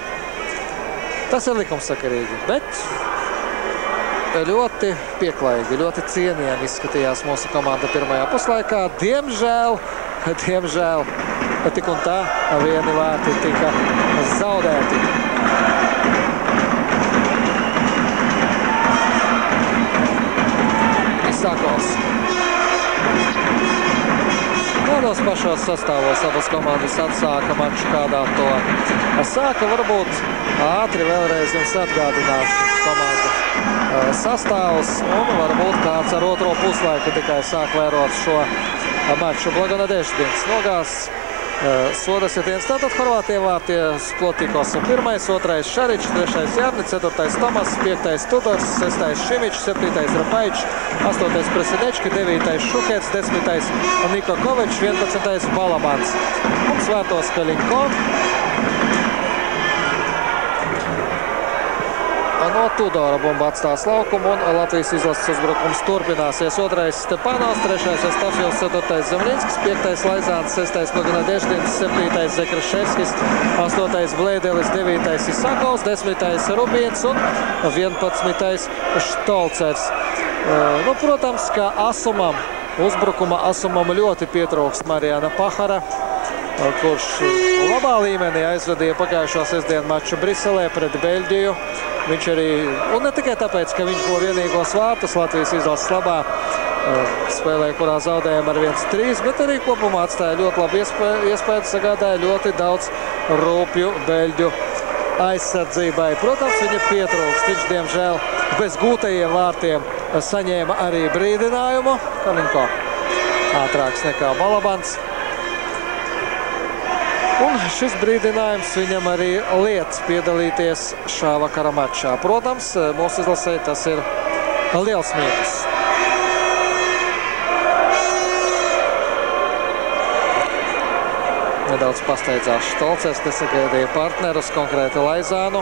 Tas ir likumsakarīgi, bet ļoti pieklājīgi, ļoti cienījami izskatījās mūsu komanda pirmajā puslaikā. Diemžēl, tik un tā vieni vārti tika zaudēti. Isakovs. Kādos pašos sastāvos abas komandas atsāka maču, kādā to sāka. Varbūt ātri vēlreiz jums atgādināšu komandu sastāvus, un varbūt kāds ar otro puslaiku tikai sāk vērot šo maču. Blagonadeždins nogās soda sitiens. Tātad Horvātija vārtie Plotikos 1, 2. Šaričs, 3. Jārni, 4. Tomas, 5. Tudors, 6. Šimičs, 7. Rapaičs, 8. Presenečki, 9. Šukers, 10. Niko Kovačs, 11. Balamans. Un svētos Kaļinko. No Tudora bumba atstās laukumu, un Latvijas izlases uzbrukums turpināsies. 2. Stepanovs, 3. Astafjevs, 4. Zemļinskis, 5. Laizāns, 6. Blagonadeždins, 7. Zekraševskis, 8. Blēdelis, 9. Isakovs, 10. Rubīns un 11. Štolcers. Protams, ka uzbrukuma asumam ļoti pietrūkst Marijana Pahara, kurš labā līmenī aizvadīja pagājušo sestdienu maču Briselē pret Beļģiju. Viņš arī, un ne tikai tāpēc, ka viņš buvo vienīgos vārtus Latvijas izlases labā spēlē, kurā zaudējām ar 1-3, bet arī kopumā atstāja ļoti labu iespēju, sagādāja ļoti daudz rūpju Beļģu aizsardzībai. Protams, viņa pietrūkst. Viņš, diemžēl, bez gūtajiem vārtiem saņēma arī brīdinājumu. Kaļinko ātrāks nekā Balabans. Un šis brīdinājums viņam arī liec piedalīties šā vakara mačā. Protams, mūsu izlasē tas ir liels mīnus. Nedaudz pasteidzās Štolcers, nesagaidīja partnerus, konkrēti Laizānu.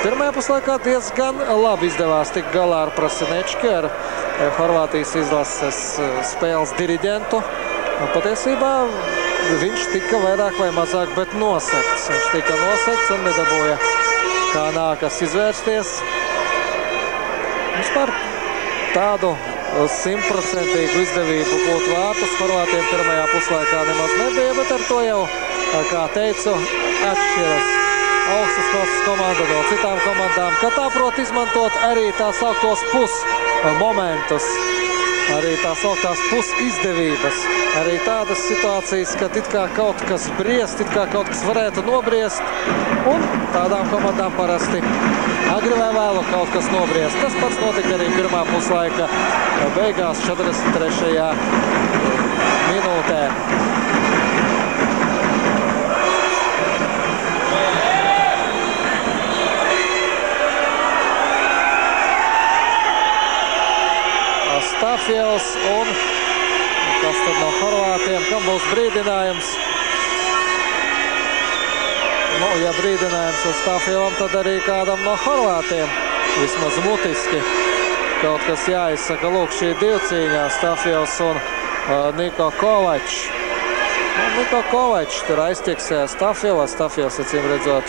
Pirmajā puslaikā diezgan labi izdevās tikt galā ar Presenečki, ar Horvātijas izlases spēles diriģentu. Patiesībā viņš tika vairāk vai mazāk, bet nosekts. Viņš tika nosekts un nedabūja, kā nākas izvērsties. Vispār tādu 100% izdevību būt vārtus Horvātiem pirmajā puslaikā nemaz nebija, bet ar to jau, kā teicu, atšķiras augstas klases komanda no citām komandām, ka tā prot izmantot arī tās augtos pusmomentus, arī tās augtās pusizdevības. Arī tādas situācijas, kad it kā kaut kas briest, it kā kaut kas varētu nobriest, un tādām komandām parasti agri vai vēlu kaut kas nobriest. Tas pats notika arī pirmā puslaika beigās 43. minūtē. Astafjevs un kas tad no Horvātiem, kam būs brīdinājums? Ja brīdinājums uz Astafjevam, tad arī kādam no Horvātiem, vismaz mutiski, kaut kas jāizsaka. Lūk, šī divcīņā Astafjevs un Niko Kovačs. Niko Kovačs tur aiztieksē Astafjevu, Astafjevs, acīm redzot,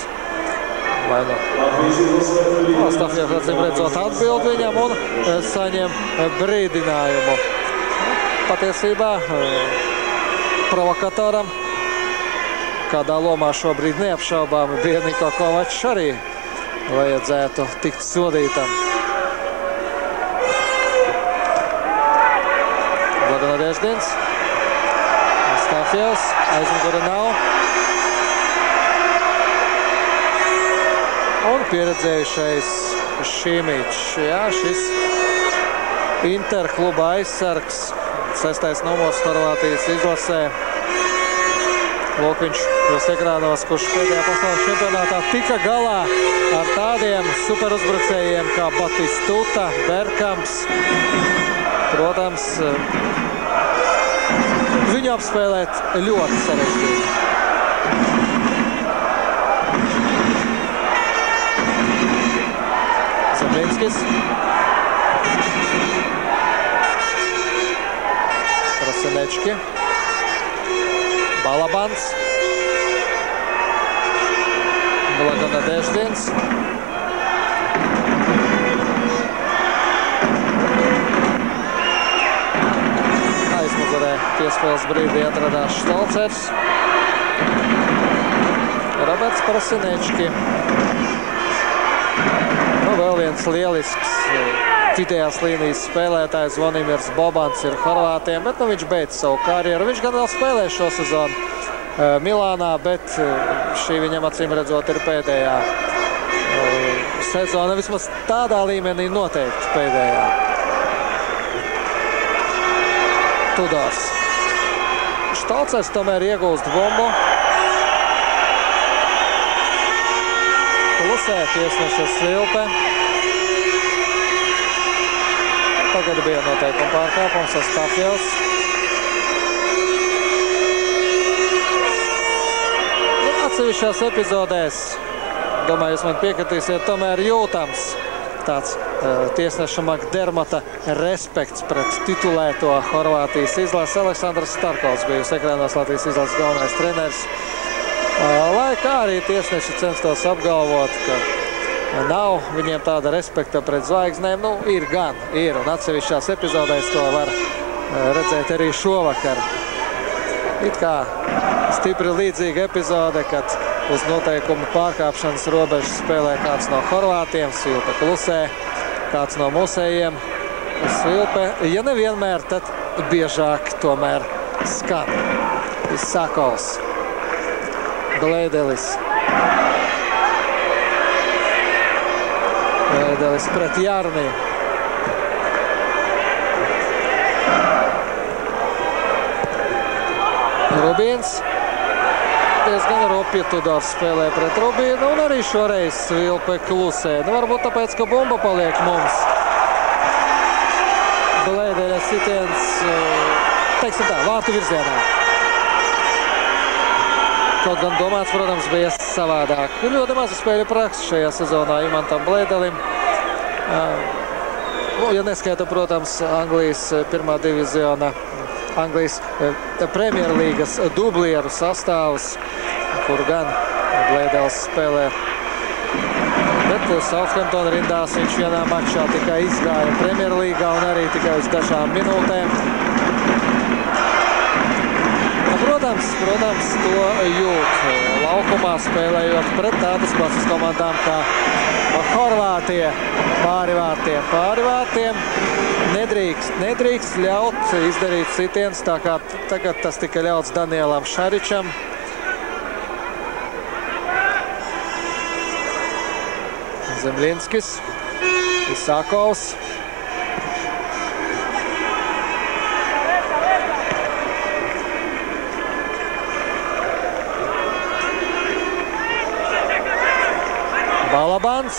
Astafjevs, acīm redzot, atbild viņam un saņem brīdinājumu. Patiesībā provokatoram kādā lomā šobrīd neapšaubāmi bija Niko Kovačs, arī vajadzētu tikt sodītam. Blagonadeždins, Astafjevs, aizmugure nav. Un pieredzējušais Šimičs. Jā, šis Interkluba aizsargs, 6. numurs Horvātijas izlasē. Lūk, viņš jūs ekrānos, kurš pēdējā pasaules čempionātā tika galā ar tādiem superuzbrucējiem kā Batistuta, Berkamps. Protams, viņu apspēlēt ļoti sarežģīti. Prasiniečkis. Prasinečki. Balabans. Blaga Nadeždins. Aizmugurē piespēles brīdī atradās Štolcers. Roberts Prasinečki. Nu, vēl viens lielisks vidējās līnijas spēlētājs Zvonimirs Bobans ir Horvātiem, bet nu, viņš beidz savu karjeru. Viņš gan vēl spēlē šo sezonu Milānā, bet šī viņam acīm redzot ir pēdējā sezona. Vismaz tādā līmenī noteikti pēdējā. Tudors. Štolcers tomēr iegūst bumbu. Klusē tiesneša Svilpe. Tagad bija noteikuma pārkāpums Astafjevs. Atsevišķās epizodēs, domāju, jūs man piekritīsiet, tomēr jūtams tāds tiesneša Makdermota respekts pret titulēto Horvātijas izlases. Aleksandrs Starkovs bija ekrānos Latvijas izlases galvenais treneris. Lai kā arī tiesneši censtos apgalvot, ka nav viņiem tāda respekta pret zvaigznēm, nu, ir gan, ir. Un atsevišķās epizodēs to var redzēt arī šovakar. It kā stipri līdzīga epizode, kad uz noteikumu pārkāpšanas robežas spēlē kāds no Horvātiem, Svilpe klusē, kāds no musējiem. Svilpe, ja nevienmēr, tad biežāk tomēr skan. Isakovs. Glēdelis. Glēdelis pret Jarni. Rubīns. Diezgan rupji Tudors spēlē pret Rubīnu, un arī šoreiz Svilpe klusē. Nu, varbūt tāpēc, ka bumba paliek mums. Glēdeļa sitiens, teiksim tā, vārtu virzienā. Kaut gan domāts, protams, bija savādāk. Ļoti maza spēļu praksa šajā sezonā Imantam Blēdelim. Ja neskaita, protams, Anglijas pirmā diviziona, Anglijas Premjerlīgas dublieru sastāvs, kur gan Blēdelis spēlē. Bet Southampton rindās viņš vienā mačā tikai izgāja Premjerlīgā un arī tikai uz dažām minūtēm. Protams, to jūt laukumā spēlējot pret tādas klases komandām kā Horvātija pāri vārtiem. Nedrīkst ļaut izdarīt sitiens, tā kā tagad tas tika ļauts Danielam Šaričam. Zemļinskis, Isakovs. Balabans.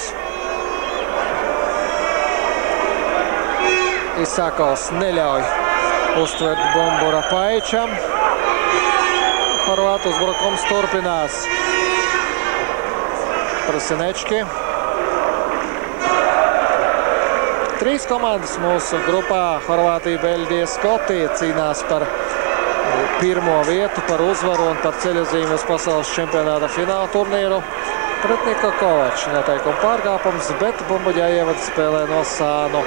Isakovs neļauj uztvert bumbu Rapaičam. Horvātu uzbrukums turpinās. Prasinečki. 3 komandas mūsu grupā - Horvātija, Beļģija, Skotija cīnās par pirmo vietu, par uzvaru un par ceļojumu uz pasaules čempionāta fināla turnīru. Pret Niko Kovaču noteikuma pārkāpums, bet bumbu jāievada spēlē no sānu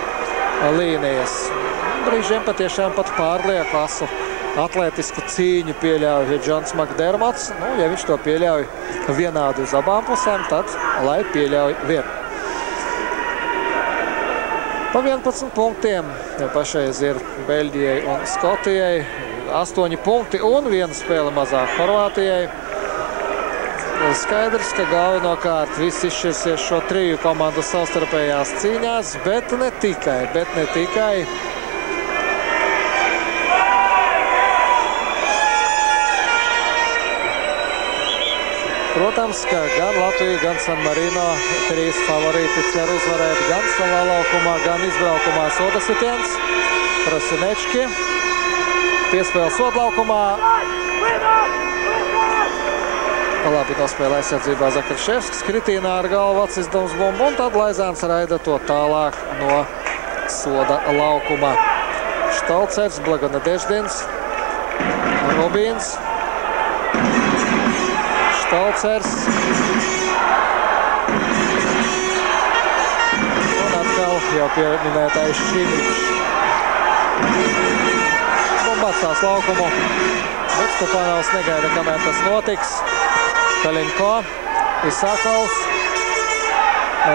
līnijas. Brīžiem patiešām pat pārlieku asu atletisku cīņu pieļauj Džons Makdermots. Nu, ja viņš to pieļauj vienādi uz abām pusēm, tad lai pieļauj vienu. Pa 11 punktiem pašreiz ir Beļģijai un Skotijai. 8 punkti un 1 spēle mazāk Horvātijai. Skaidrs, ka galvenokārt viss izšķirsies šo 3 komandu savstarpējās cīņās, bet ne tikai. Protams, ka gan Latvija, gan San Marino 3 favorīti cer uzvarēt gan savā laukumā, gan izbraukumā. Sodasitiens, Prasinečki, piespēle sodlaukumā. Labi nospēlē aizsardzībā Zakariševskis, kritienā ar galvu atsizdams bumbu, un tad Laizāns raida to tālāk no soda laukuma. Štalcers, Blagonedeždins, Rubīns, Štalcers. Un atkal jau pieminētais Šimičs. Bumba atstās laukumu. Bet Stepanovs negaida, kamēr tas notiks. Kaļiņko, Isakovs.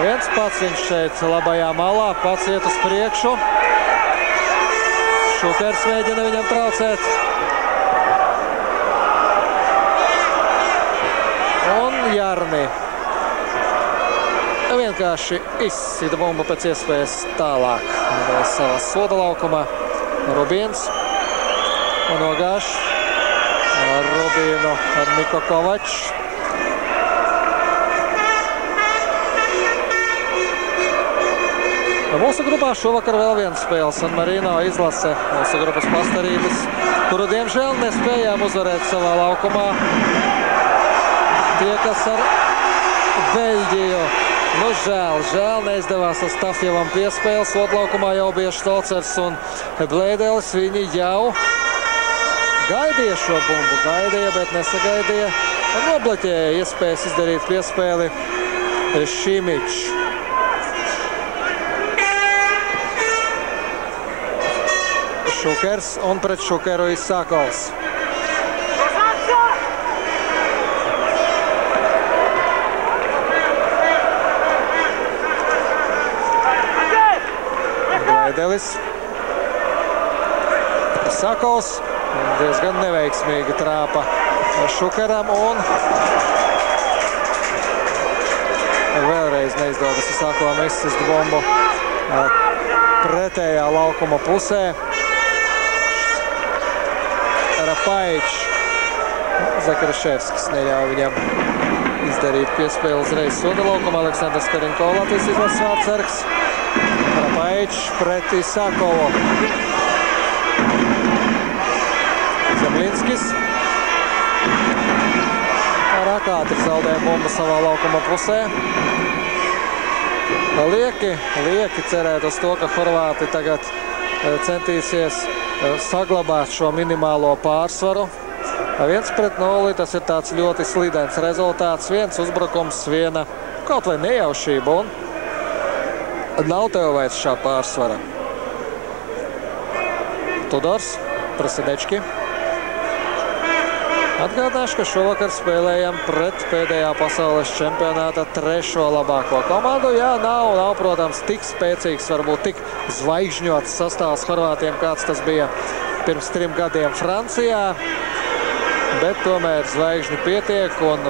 Viens pats viņš šeit labajā malā, pats iet uz priekšu. Šukers mēģina viņam traucēt. Un Jarni vienkārši izsita bumbu pēc iespējas tālāk. Vēl savā soda laukumā. Rubīns un Ogāš ar Rubīnu ar Niko Kovačs. Mūsu grupā šovakar vēl viena spēle. San Marino izlase mūsu grupas pastarītes, kuru diemžēl nespējām uzvarēt savā laukumā. Tie, kas ar Beļģiju. Nu, žēl neizdevās Astafjevam piespēles. Sotlaukumā jau bija Štalcers un Blēdelis. Viņi jau gaidīja šo bumbu, bet nesagaidīja. Un nobloķēja iespējas izdarīt piespēli Šimičs. Šukers un pret Šukeru Isakovs. Blēdelis. Isakovs diezgan neveiksmīgi trāpa Šukeram un vēlreiz neizdodas Isakovam izsist bumbu pretējā laukuma pusē. Rapaičs. Zakariševskis neļauj viņam izdarīt piespēli uzreiz soda laukuma. Aleksandrs Kaļiņko, Latvijas izlases vārdsargs. Rapaičs pret Isakovu. Zemlinskis. Ar akātri zaudē bumbu savā laukuma pusē. Lieki cerēt uz to, ka Horvāti tagad centīsies saglabāt šo minimālo pārsvaru. 1-0, tas ir tāds ļoti slidens rezultāts. Viens uzbrukums, viena kaut vai nejaušība un nav tev vairs šā pārsvara. Tudors, Prasidečki. Atgādāšu, ka šovakar spēlējam pret pēdējā pasaules čempionāta 3. labāko komandu. Jā, nav, protams, tik spēcīgs, varbūt tik zvaigžņots sastāvs Horvātiem, kāds tas bija pirms 3 gadiem Francijā. Bet tomēr zvaigžņu pietiek un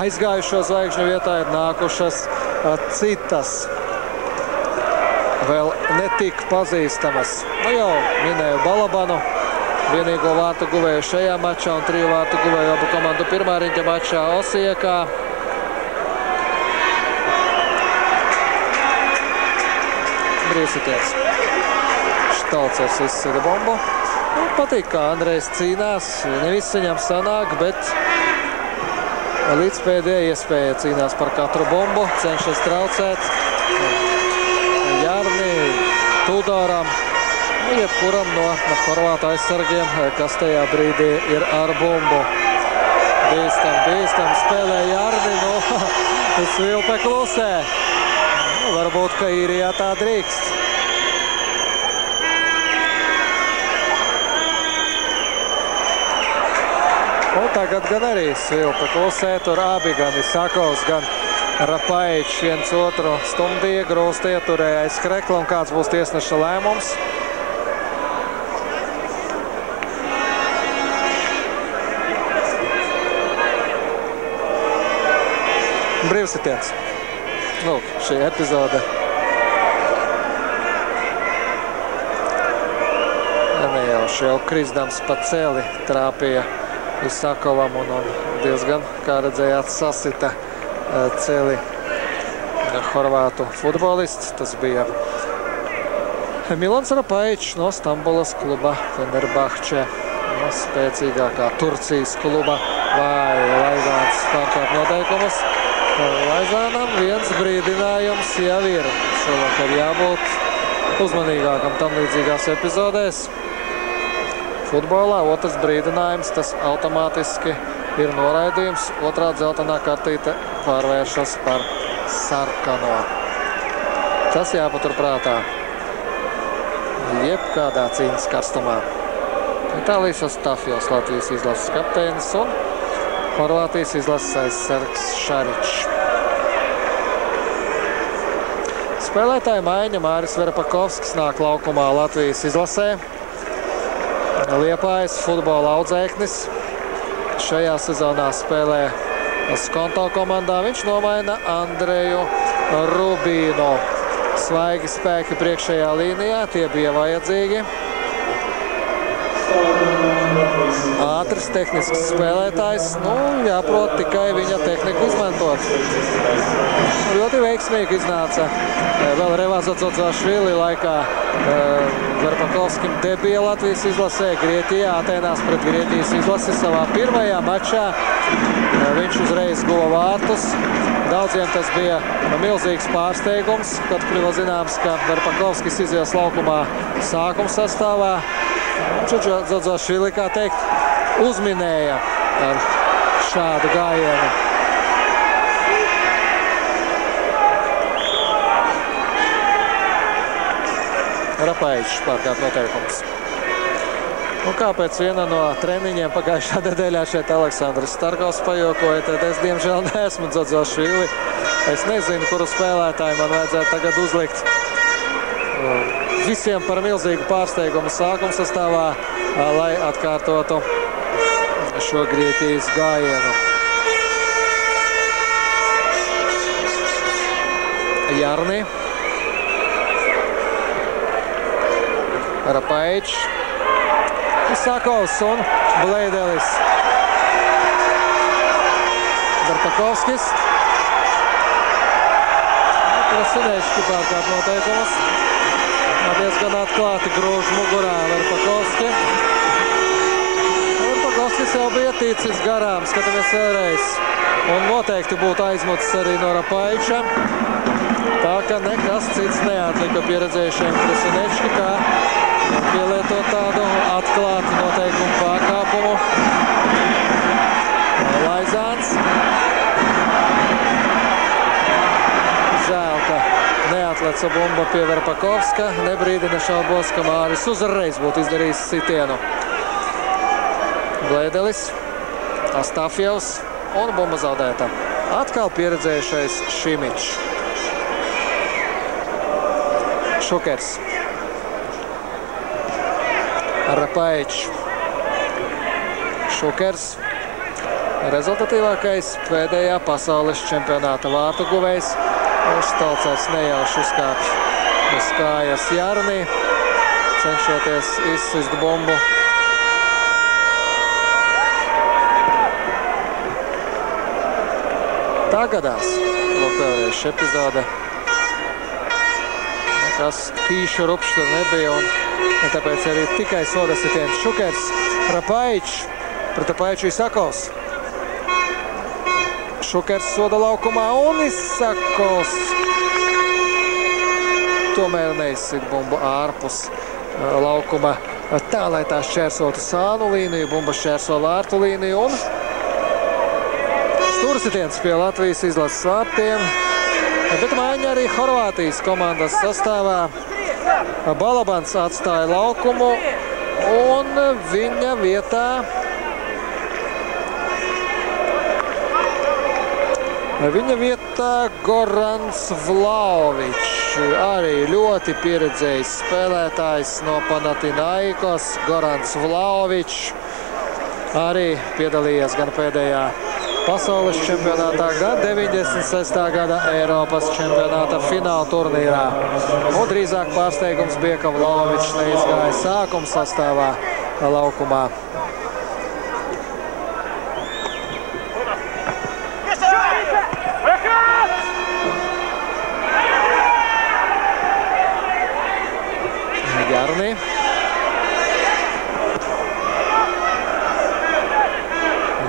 aizgājušo zvaigžņu vietā ir nākušas citas, vēl netik pazīstamas. Nu jau minēju Balabanu. Vienīgo vārtu guvēju šajā mačā un 3 vārtu guvēju abu komandu pirmā riņķa mačā Osijekā. Brīvsitiens. Štalcers izsida bumbu. Patīk, kā Andrejs cīnās. Ne viss viņam sanāk, bet līdz pēdējai iespēja cīnās par katru bumbu. Cenšas traucēt Jarni, Tudoram. Jebkuram no Horvātu aizsargiem, kas tajā brīdī ir ar bumbu. Bīstam spēlē Jarni, Svilpe klusē. Varbūt, ka Īrijā tā drīkst. Un tagad gan arī Svilpe klusē, tur abi gan Isakovs, gan Rapaičs viens otru stumdīja, grūsti ieturēja aiz skrekla, un kāds būs tiesneša lēmums. Brīvsitiens. Lūk, šī epizode. Nejauši jau krizdams pa celi trāpīja Isakovam un diezgan, kā redzējāt, sasita celi Horvātu futbolists. Tas bija Milans Rapaičs no Stambulas kluba Fenerbahče, spēcīgākā Turcijas kluba. vai Laizāns pārkāp noteikumus. Laizānam viens brīdinājums jau ir. Šovakar jābūt uzmanīgākam tam līdzīgās epizodēs. Futbolā otrs brīdinājums, tas automātiski ir noraidījums. Otrā dzeltenā kartīte pārvēršas par sarkano. Tas jāpaturprātā jebkādā cīņas karstumā. Vitālijs Astafjovs, Latvijas izlases kapteinis, un Horvātijas izlases aizsargs Šaričs. Spēlētāja maiņa Māris Verpakovskis nāk laukumā Latvijas izlasē. Liepājas futbola audzēknis. Šajā sezonā spēlē Skonto komandā. Viņš nomaina Andreju Rubīnu. Svaigi spēki priekšējā līnijā, tie bija vajadzīgi. Ātrs, tehnisks spēlētājs, jāprot tikai viņa tehniku izmantot. Ļoti veiksmīgi iznāca vēl Revāza Dzodzvašvili laikā Verpakovskim debija Latvijas izlasē Grieķijā, Atēnās pret Grieķijas izlasi savā pirmajā mačā. Viņš uzreiz guva vārtus. Daudziem tas bija milzīgs pārsteigums, kad kļuva zināms, ka Verpakovskis izies laukumā sākuma sastāvā. Dzodzvašvili, kā teikt, uzminēja ar šādu gājienu. Rapaičs pārkāp noteikumus. Un kāpēc viena no treniņiem pagājušā nedēļā šeit Aleksandrs Starkovs pajokoja, tad es diemžēl neesmu Dzodzvašvili. Es nezinu, kuru spēlētāju man vajadzētu tagad uzlikt. Visiem par milzīgu pārsteigumu sākuma sastāvā, lai atkārtotu šo Grieķijas gājienu. Jarni. Rapaičs. Isakovs un Blēdelis. Verpakovskis. Krasinečki pārkāp noteikumus. Diezgan atklāti grūž mugurā Verpakovski. Verpakovskis jau bija ticis garām, skatāmies vēlreiz. Un noteikti būtu aizmucis arī no Rapaiča. Tā ka nekas cits neatlika pieredzējušiem Krasinečki, kā pielietot tādu atklātu noteikumu pārkāpumu. Laizāns. Žēl, ka neatleca bumba pie Verpakovska. Nebrīdina šaubos, ka Māris uzreiz būtu izdarījis sitienu. Blēdelis, Astafjevs un bumba zaudēta. Atkal pieredzējušais Šimičs. Šukers. Rapaičs. Šukers. Rezultatīvākais pēdējā pasaules čempionāta vārtu guvējs. Štolcers nejauši uzkāpj uz kājas Jarni, cenšoties izsist bumbu. Tā gadās. Lūk, vēlreiz šī epizode. Nekas tīšu rupšs tur nebija, un tāpēc arī tikai soda sitiens. Šukers, Rapaičs, pret Rapaiču Isakovs. Šukers soda laukumā un Isakovs tomēr neizsit bumbu ārpus laukuma tā, lai tā šķērsotu sānu līniju, bumba šķērso vārtu līniju un stūrsitiens pie Latvijas izlases vārtiem. Bet maiņa arī Horvātijas komandas sastāvā. Balabans atstāja laukumu un viņa vietā Gorans Vlaovičs, arī ļoti pieredzējis spēlētājs no Panathinaikos. Gorans Vlaovičs arī piedalījies gan pēdējā pasaules čempionātā, gan 96. gada Eiropas čempionāta fināla turnīrā. Un drīzāk pārsteigums bija, ka Vlaovičs neizgāja sākuma sastāvā laukumā. Jarni.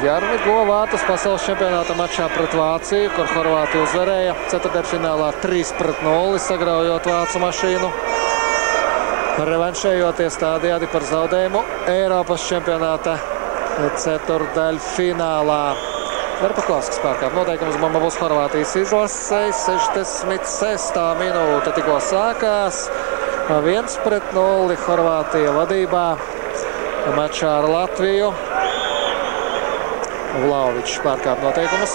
Jarni guva vārtus pasaules čempionāta mačā pret Vāciju, kur Horvātija uzvarēja ceturtdaļfinālā 3-0, sagraujot vācu mašīnu. Revanšējoties tādējādi par zaudējumu Eiropas čempionāta ceturtdaļfinālā. Verpakovskis pārkāp noteikums, bumba būs Horvātijas izlasei. 66. minūte tikko sākās. 1-0 Horvātija vadībā mačā ar Latviju. Vlaovičs pārkāp noteikumus.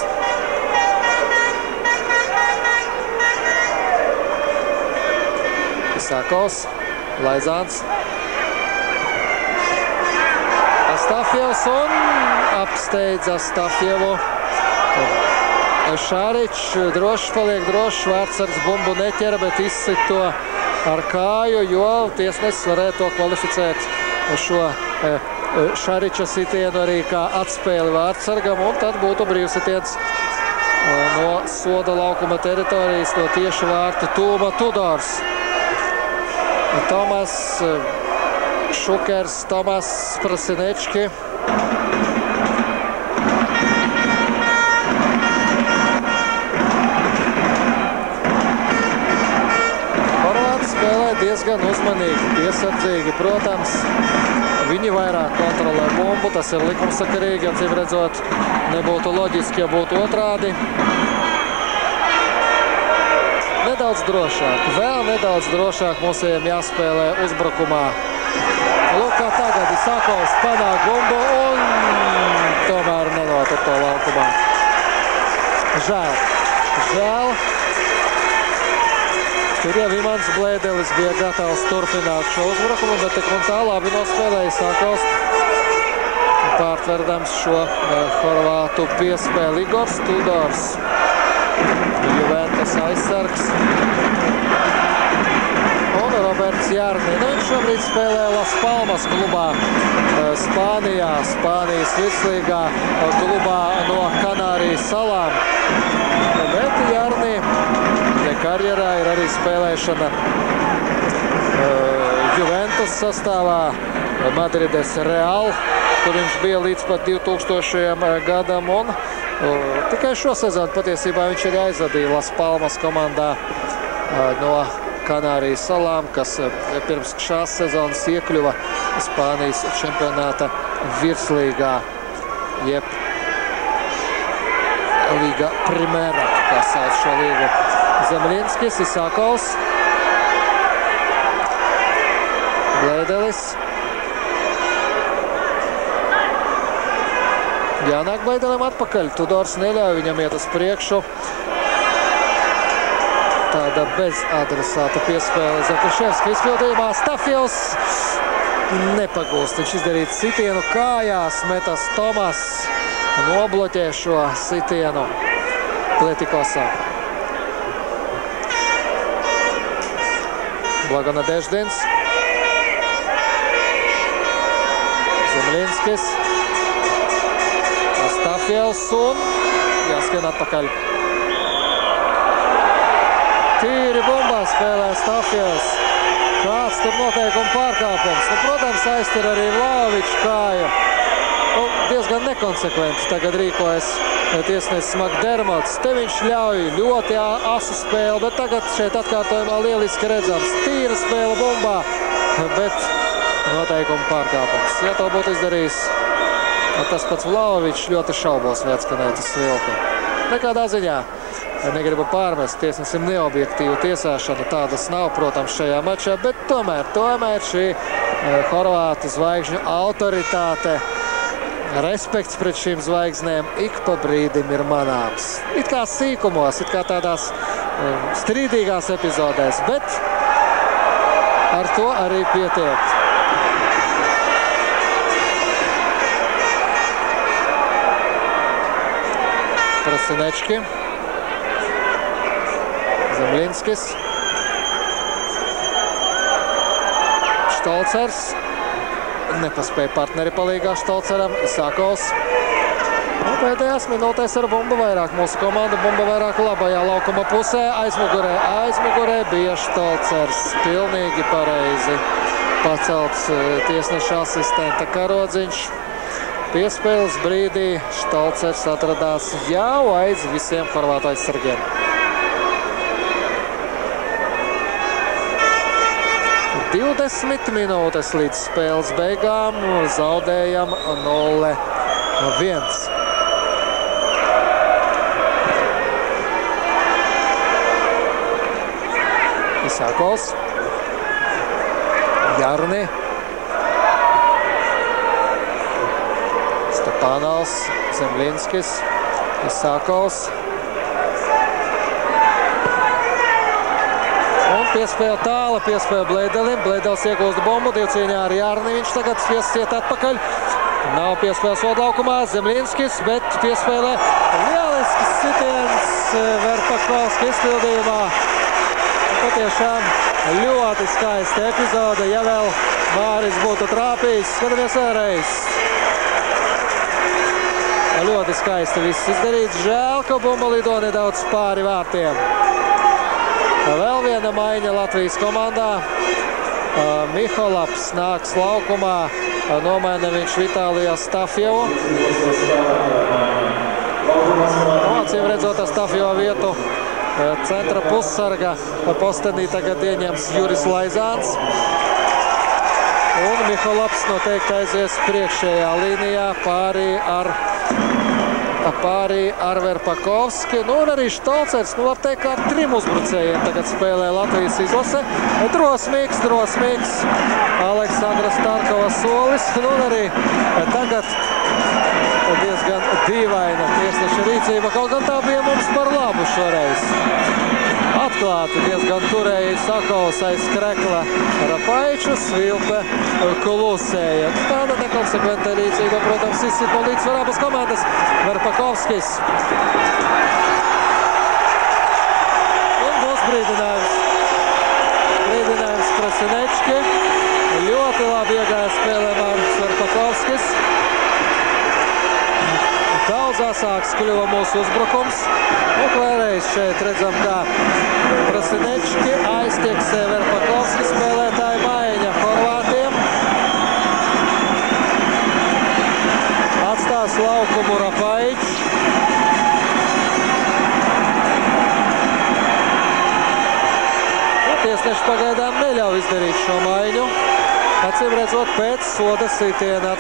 Isakovs, Laizāns. Astafjevs un apsteidz Astafjevu. Šaričs droši paliek drošs, Vārtsargs bumbu neķera, bet izsit to ar kāju, jo tiesnesis varētu to kvalificēt šo Šariča sitienu arī kā atspēli Vārtsargam, un tad būtu brīvsitiens no soda laukuma teritorijas, no tieši vārta tūma Tudors. Tomas Šukers, Tomas Prasinečki. Horvāti spēlē diezgan uzmanīgi, piesardzīgi, protams. Viņi vairāk kontrolē bumbu, tas ir likumsakarīgi, acīm redzot, nebūtu loģiski, ja būtu otrādi. Nedaudz drošāk, vēl nedaudz drošāk mūsējiem jāspēlē uzbrukumā. Lūk, kā tagad Isakovs panāk bumbu un tomēr nenotur to laukumā. Žēl. Tur jau Imants Blēdelis bija gatavs turpināt šo uzbrukumu, bet tik un tā labi nospēlēja Isakovs, pārtverdams šo horvātu piespēli. Igors Tudors, Juventus aizsargs. Un Roberts Jarni. Viņš šobrīd spēlē Las Palmas klubā Spānijā, Spānijas virslīgā klubā no Kanārijas salām. Bet Jarni karjerā ir arī spēlēšana Juventus sastāvā, Madrides Real, kur viņš bija līdz pat 2000. gadam, un tikai šo sezonu patiesībā viņš arī aizvadīja Las Palmas komandā no Kanārijas salām, kas pirms šās sezonas iekļuva Spānijas čempionāta virslīgā, jeb Liga Primera, kā sauc šo līgu. Zemļinskis, Isakovs, Blēdelis. Jānāk Blēdelim atpakaļ. Tudors neļauj viņam iet uz priekšu. Tāda bezadresāta piespēle Zakaševska izpildījumā. Astafjevs nepagūst. Viņš izdarīt sitienu kājās. Metas Tomas nobloķē šo sitienu Pletikosā. Blago Nadeždins. Zemļinskis. Astafjevs un jāskrien atpakaļ. Tīri bumbā spēlē Astafjevs. Kāds tur noteikuma pārkāpums. Protams, aiztur arī Vlaovičs kāju. Diezgan nekonsekventi tagad rīkojas tiesnesis Makdermots. Te viņš ļauj ļoti asu spēli, bet tagad šeit atkārtojumā lieliski redzams. Tīra spēle bumbā, bet noteikuma pārkāpums. Ja to būtu izdarījis tas pats Vlaovičs, ļoti šaubos Veckanētas vilku. Nekādā ziņā negribu pārmest tiesnesim neobjektīvu tiesāšanu. Tādas nav, protams, šajā mačā, bet tomēr šī horvātu zvaigžņu autoritāte, respekts pret šīm zvaigznēm ik pa brīdim ir manāms. It kā sīkumos, it kā tādās strīdīgās epizodēs, bet ar to arī pietiek. Prasinečki. Zemļinskis. Štolcers. Nepaspēja partneri palīgā Štolceram. Isakovs. Pēdējās minūtēs ar bumbu vairāk. Mūsu komanda bumba vairāk labajā laukuma pusē. Aizmugurē bija Štolcers. Pilnīgi pareizi pacelts tiesneša asistenta karodziņš. piespēles brīdī Štalcers atradās jau aiz visiem horvātu aizsargiem. 20 minūtes līdz spēles beigām, zaudējam 0-1. Isākovs, Jarni, Stepanovs, Zemlinskis, Isākovs. Piespēle tāla, piespēle Bleidelim. Bleidels iegūst bumbu, divcīņā ar Jārni. Viņš tagad spiesiet atpakaļ. Nav piespēles vadlaukumā. Zemlinskis, bet piespēlē lielisks sitiens Verpakovska izpildījumā. Patiešām ļoti skaista epizode. Ja vēl Māris būtu trāpījis, skatāmies vēlreiz. Ļoti skaisti viss izdarīts. Žēl, ka bumba lido nedaudz pāri vārtiem. Vēl viena maiņa Latvijas komandā. Miholaps nāks laukumā, nomaina viņš Vitāliju Astafjevu. Acīm redzot Astafjeva vietu centra pussarga postenī tagad ieņems Juris Laizāns. Un Miholaps noteikti aizies priekšējā līnijā pārī ar Verpakovski. Nu, un arī Štalcers, var teikt, ar 3 uzbrucējiem tagad spēlē Latvijas izlase. Drosmīgs Aleksandra Starkova solis. Nu, un arī tagad diezgan dīvaina tiesneša rīcība. Kaut gan tā bija mums par labu šoreiz. Atklāti diezgan turēja Isakovs aiz krekla Rapaiču, Svilpe klusēja. Tāda nekonsekventa rīcība, protams, izsit no līdzsvarā abas komandas. Verpakovskis. Un būs brīdinājums. Brīdinājums Prasinečki. Ļoti labi iegāja spēlē Māris Verpakovskis. Daudz asāks kļuva mūsu uzbrukums. Un vēlreiz šeit redzam, kā Prasinečki aiztieksē Verpakovski spēlētāju maiņa horvātiem. Atstās laukumu Rapaičs. Tiesneši pagaidām neļauj izdarīt šo maiņu. Acīm redzot pēc soda sitiena.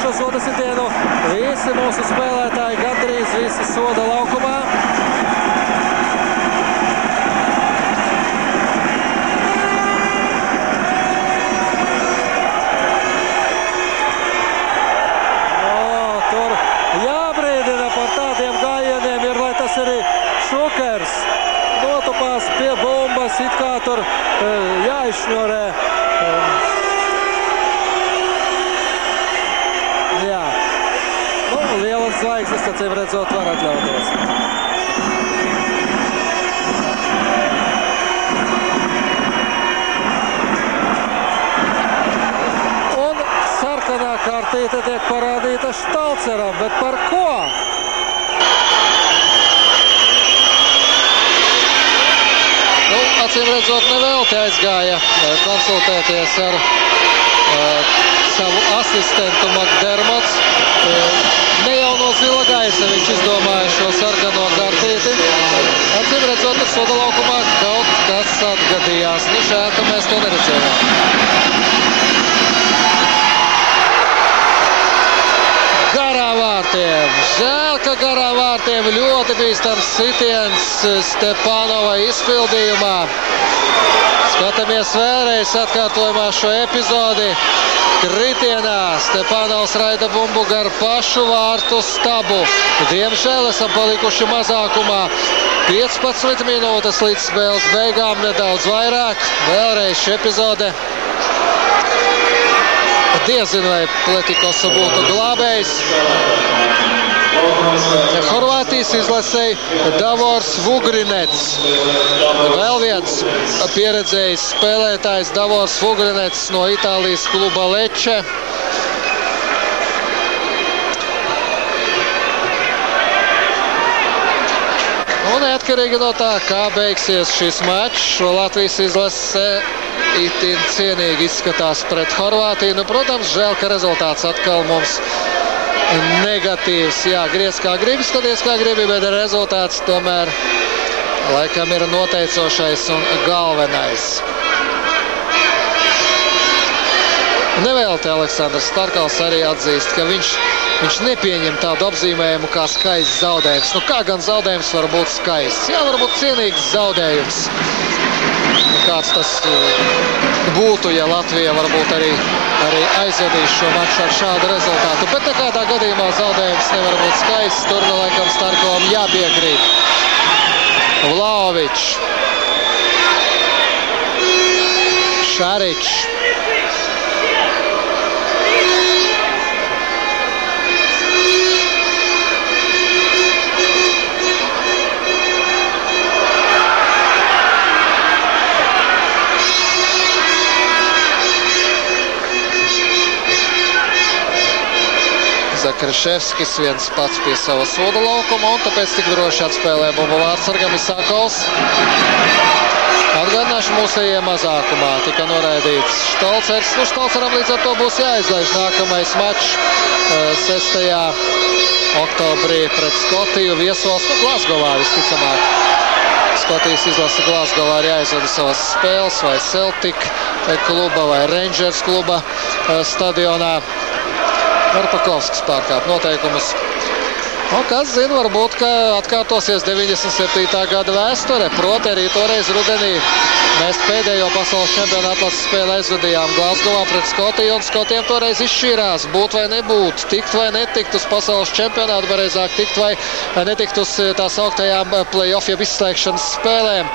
Šo soda sitienu. Visi mūsu spēlētāji gandrīz visi soda laukumā. Tur jābrīdina par tādiem gājieniem ir, lai tas arī Šukers notupās pie bumbas, it kā tur jāizšņorē. Lielas zvaigznes, acīm redzot, var atļauties. Un sarkanā kartīte tiek parādīta Štalceram, bet par ko? Nu, acīm redzot, nevelti aizgāja konsultēties ar savu asistentu Makdermots. Ne jau no zila gaisa viņš izdomāja šo sarkano kartīti. Acīm redzot, ar soda laukumā kaut kas atgadījās. Nu, žēl, ka mēs to neredzējām. Garām vārtiem. Žēl, ka garām vārtiem ļoti bīstams sitiens Stepanova izpildījumā. Skatāmies vēlreiz atkārtojumā šo epizodi. Kritienā Stepanovs raida bumbu gar pašu vārtu stabu. Diemžēl esam palikuši mazākumā. 15 minūtes līdz spēles beigām, nedaudz vairāk. Vēlreiz šī epizode. Diezinu, vai Pletikosa būtu glābējs. Horvātijas izlasēja Davors Vugrinets. Vēl viens pieredzējis spēlētājs Davors Vugrinets no Itālijas kluba Lecce. Un neatkarīgi no tā, kā beigsies šis mačs, Latvijas izlase itin cienīgi izskatās pret Horvātiju. Nu, protams, žēl, ka rezultāts atkal mums negatīvs. Jā, griez kā gribi, skaties kā gribi, bet rezultāts tomēr laikam ir noteicošais un galvenais. Nevēlti Aleksandrs Starkals arī atzīst, ka viņš nepieņem tādu apzīmējumu kā skaists zaudējums. Nu, kā gan zaudējums var būt skaists? Jā, varbūt cienīgs zaudējums. Kāds tas būtu, ja Latvija varbūt arī aizvadīs šo maču ar šādu rezultātu. Bet nekādā gadījumā zaudējums nevar būt skaists. Tur laikam Starkovam jāpiekrīt. Vlahovičs. Šaričs. Zakriševskis viens pats pie sava soda laukuma, un tāpēc tik droši atspēlē Bumbu vārdsargam Isakovs. Atgādināšu mūsējiem mazākumā. Tika noraidīts Štolcers. Nu, Štolceram līdz ar to būs jāizlaiž nākamais mačs 6. oktobrī pret Skotiju viesos. Nu, Glasgowā visticamāk. Skotijas izlase Glasgowā ir jāizvada savas spēles vai Celtic kluba vai Rangers kluba stadionā. Varpakovskis pārkāp noteikumus. Un kas zina, varbūt, ka atkārtosies 97. gada vēsture. Proti arī toreiz rudenī mēs pēdējo pasaules čempionātu lases spēli aizvadījām Glasgowā pret Skotiju, un Skotiem toreiz izšķīrās būt vai nebūt, tikt vai netikt uz pasaules čempionātu, pareizāk tikt vai netikt uz tās augtajām play-off jeb izslēgšanas spēlēm.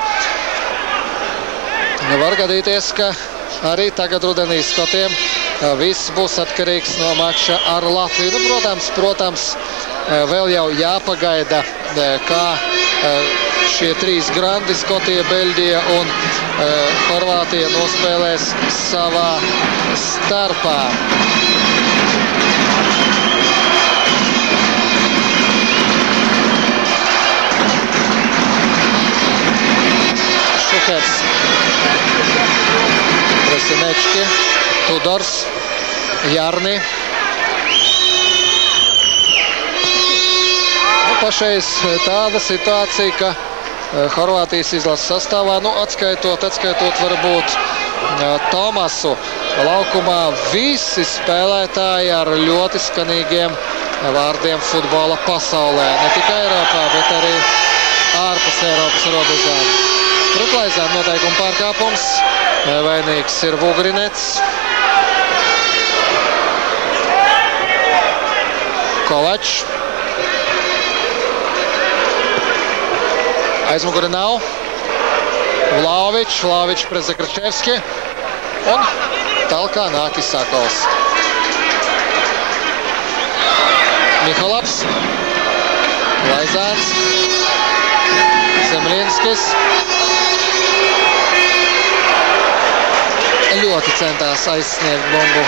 Var gadīties, ka arī tagad rudenī Skotiem viss būs atkarīgs no mača ar Latviju. Nu, protams, vēl jau jāpagaida, kā šie trīs grandi, Skotija, Beļģija un Horvātija nospēlēs savā starpā. Šukers, Presinečki, Tudors, Jarni. Pašreiz tāda situācija, ka Horvātijas izlases sastāvā, nu, atskaitot varbūt Tomasu, laukumā visi spēlētāji ar ļoti skanīgiem vārdiem futbola pasaulē. Ne tikai Eiropā, bet arī ārpus Eiropas robežām. Pret Laizām noteikuma pārkāpums. Vainīgs ir Vugrinets. Kovačs. Aizmuguri nav. Vlahovičs pret Zakriševski. Un talkā nāk Isakovs. Mihalaps. Laizāns. Zemļinskis. Ļoti centās aizsniegt Bumbu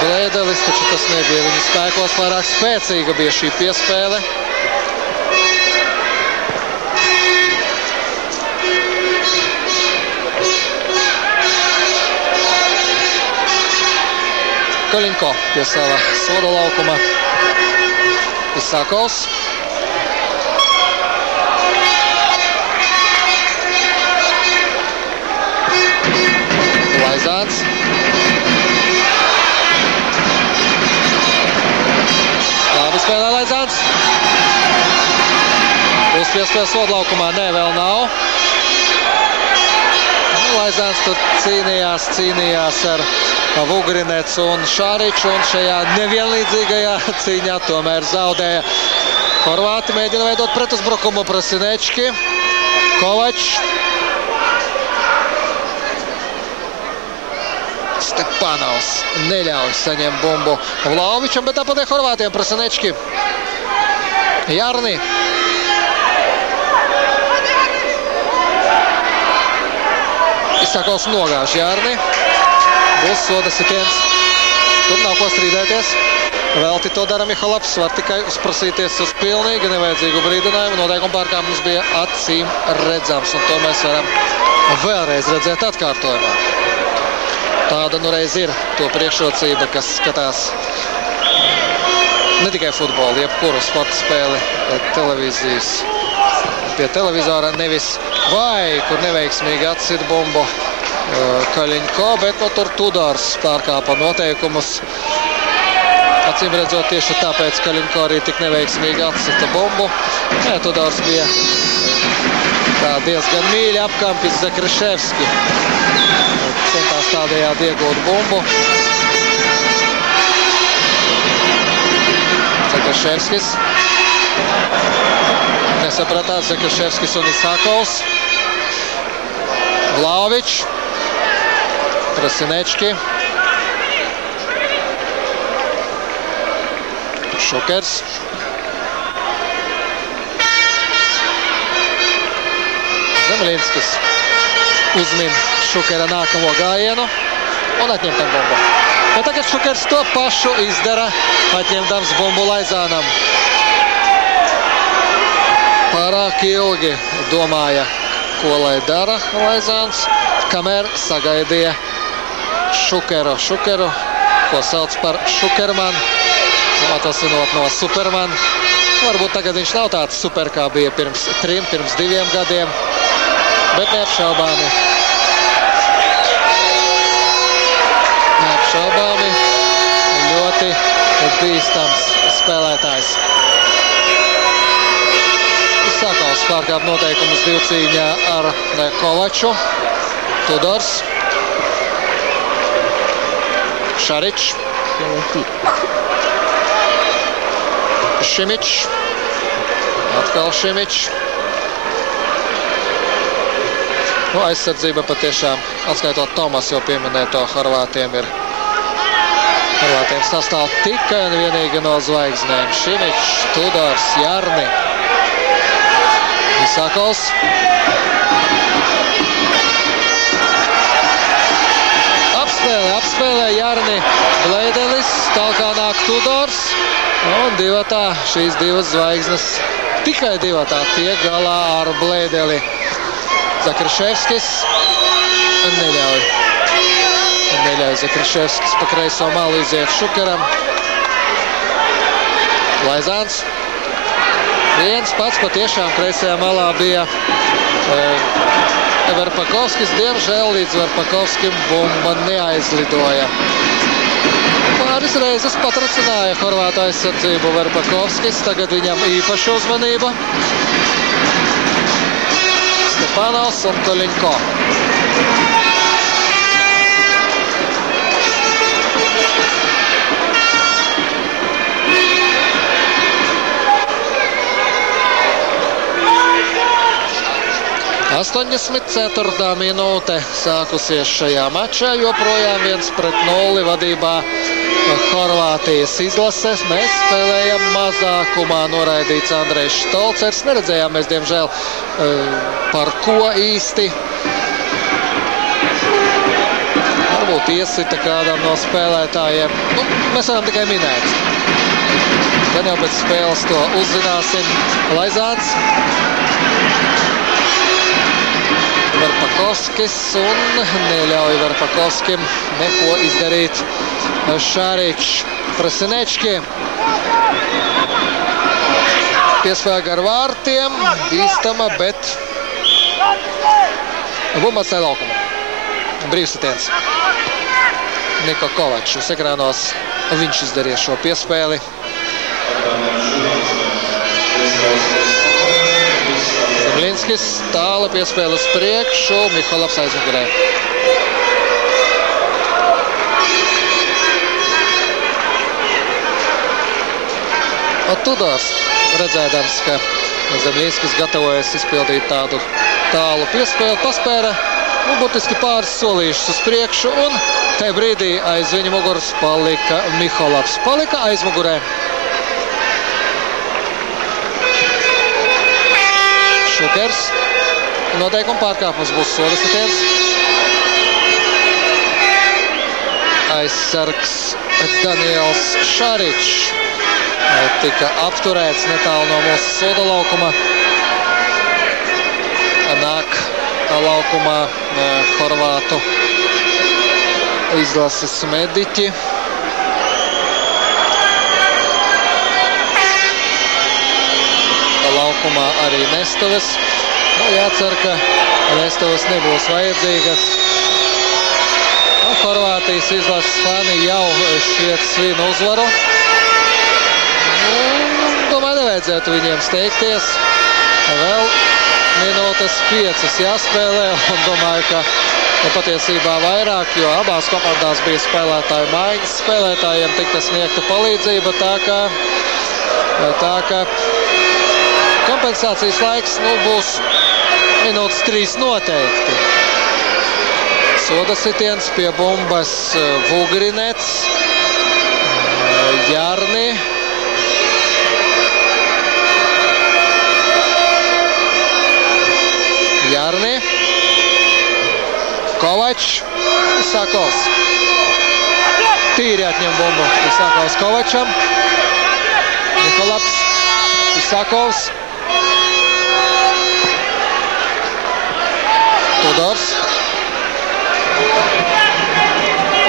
Blēdelis, taču tas nebija viņu spēkos. Pārāk spēcīga bija šī piespēle. Kaļinko pie sava soda laukuma. Isakovs. Laizāns. Labi spēlē Laizāns. Būs piespēle soda laukumā. Nē, vēl nav. Laizāns tur cīnījās ar Vugrinets un Šariču, un šajā nevienlīdzīgajā cīņā tomēr zaudēja. Horvāti mēģina veidot pretuzbrukumu. Presinečki. Kovačs. Stepanovs neļauj saņemt bumbu Vlahovičam, bet tāpat ir Horvātiem. Presinečki. Jarni. Isakovs nogāž Jarni. Būs soda sitiens Tur nav ko strīdēties. Velti to dara Mihalapis, var tikai uzprasīties uz pilnīgi nevajadzīgu brīdinājumu. Noteikuma pārkāpums bija acīm redzams, un to mēs varam vēlreiz redzēt atkārtojumā. Tāda nu reiz ir to priekšrocība, kas skatās ne tikai futbolu, jebkuru sporta spēli pie televizora, nevis vai, kur neveiksmīgi atsit bumbu Kaļiņko, bet no tur Tudors pārkāpa noteikumus. Acīm redzot, tieši tāpēc Kaļiņko arī tik neveiksmīgi atsita bumbu. Jā, Tudors bija diezgan mīļi apkampis Zakriševski. Centās tādējādi iegūt bumbu. Zakriševskis. Nesapratās Zakriševskis un Isakovs. Vlaovič. Prasinečki. Šukers. Zemļinskis uzmin Šukera nākamo gājienu un atņem tam bumbu. Bet tagad Šukers to pašu izdara, atņemdams bumbu Laizānam. Pārāk ilgi domāja, ko lai dara Laizāns, kamēr sagaidīja Šukeru, ko sauc par Šukermanu, atvasinot no Superman. Varbūt tagad viņš nav tāds super, kā bija pirms 2 gadiem, bet neapšaubāmi ļoti bīstams spēlētājs. Isakovs pārkāp noteikumus divcīņā ar Kovaču. Tudors. Šaričs. Šimičs. Atkal Šimičs. Aizsardzība patiešām, atskaitot Tomas jau pieminēto, Horvātiem sastāv tikai un vienīgi no zvaigznēm. Šimičs, Tudors, Jarni. Isakovs. Apspēlē Jarni Bleidelis, tālāk nāk Tudors. Un divatā šīs divas zvaigznes, tikai divatā, tiek galā ar Bleideli. Zakriševskis neļauj Zakriševskis pa kreiso malu iziet Šukeram. Laizāns. Viens pats patiešām kreisajā malā bija Verpakovskis. Diemžēl līdz Verpakovskim bumba neaizlidoja. Pāris reizes patracināja horvātu aizsardzību Verpakovskis. Tagad viņam īpaša uzmanība. Stepanovs un Kaļiņko. Astoņdesmit 4. minūte sākusies šajā mačā, joprojām 1-0 vadībā Horvātijas izlases. Mēs spēlējam mazākumā, noraidīts Andrejs Štolcers. Neredzējām mēs, diemžēl, par ko īsti. Varbūt iesita kādam no spēlētājiem. Mēs varam tikai minēt. Gan jau pēc spēles to uzzināsim. Laizāns. Verpakovskis un neļauj Verpakovskim neko izdarīt. Šaričs, Prasinečki. Piespēja gar vārtiem, bīstama, bet bumba atstāja laukumu. Brīvsitiens. Niko Kovačs uz ekrānos, viņš izdarīja šo piespēli. Zemļinskis, tāla piespēle uz priekšu, Mihalapis aizmugurē. Tudors, redzēdams, ka Zemļinskis gatavojas izpildīt tādu tālu piespēli, paspēra būtiski pāris solīšus uz priekšu, un tajā brīdī aiz viņa muguras palika Mihalapis. Palika aizmugurē. Šukers. Noteikuma pārkāpums būs soda sitiens. aizsargs Daniels Šaričs tika apturēts netālu no mūsu soda laukuma. Nāk laukumā horvātu izlases mediķi. Laukumā arī Nestoves. Jācer, ka Nestoves nebūs vajadzīgas. Horvātijas izlases fani jau šķiet svin uzvaru. Domāju, nevajadzētu viņiem steigties. Vēl minūtes 5 jāspēlē, un domāju, ka patiesībā vairāk, jo abās komandās bija spēlētāju maiņas. Spēlētājiem tika sniegta palīdzība, tā ka kompensācijas laiks būs minūtes 3 noteikti. Soda sitiens pie bumbas Vugrinets, Jarni. Jarni, Kovačs, Isakovs. Tīri atņem bumbu Isakovs Kovačam. Nikolaps, Isakovs. Tudors.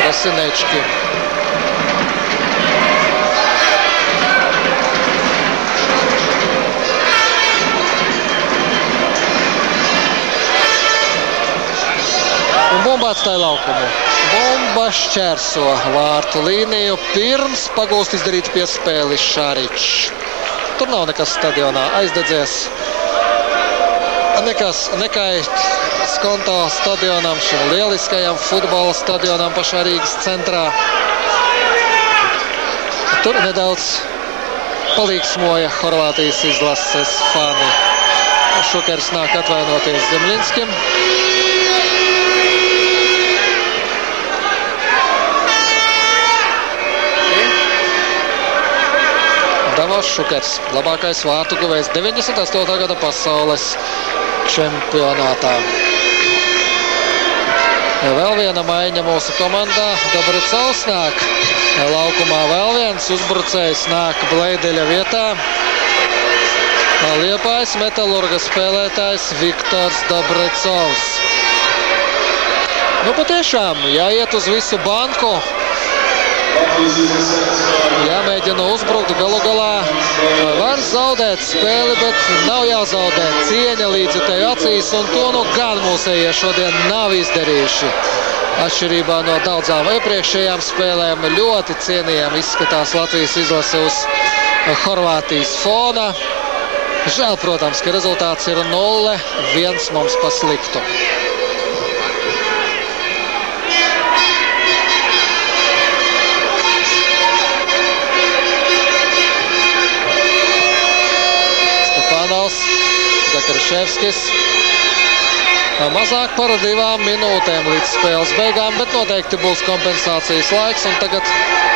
Rasinečki. Un bumba atstāja laukumu. Bumba šķērso vārtu līniju. Pirms pagūst izdarīt piespēli Šaričs. Tur nav nekas stadionā aizdedzies. Nekas nekait skonto stadionam, šim lieliskajam futbola stadionam pašā Rīgas centrā. Tur nedaudz palīgsmoja Horvātijas izlases fani. Šukers nāk atvainoties Zemļinskim. Davos Šukers, labākais vārtu guvējs 98. gada pasaules čempionātā. Vēl viena maiņa mūsu komandā. Dobricovs nāk laukumā, vēl viens uzbrucējs nāk Bleideļa vietā. Liepājas Metalurga spēlētājs Viktors Dobricovs. Patiešām, jāiet uz visu banku. Jāmēģina uzbrukt, galu galā var zaudēt spēli, bet nav jāzaudē cieņa līdzjutēju acīs, un to gan mūsējie šodien nav izdarījuši. Atšķirībā no daudzām iepriekšējām spēlēm ļoti cienījami izskatās Latvijas izlase uz Horvātijas fona. Žēl, protams, ka rezultāts ir 0-1 mums pa sliktu. Zakarševskis. Mazāk par 2 minūtēm līdz spēles beigām, bet noteikti būs kompensācijas laiks, un tagad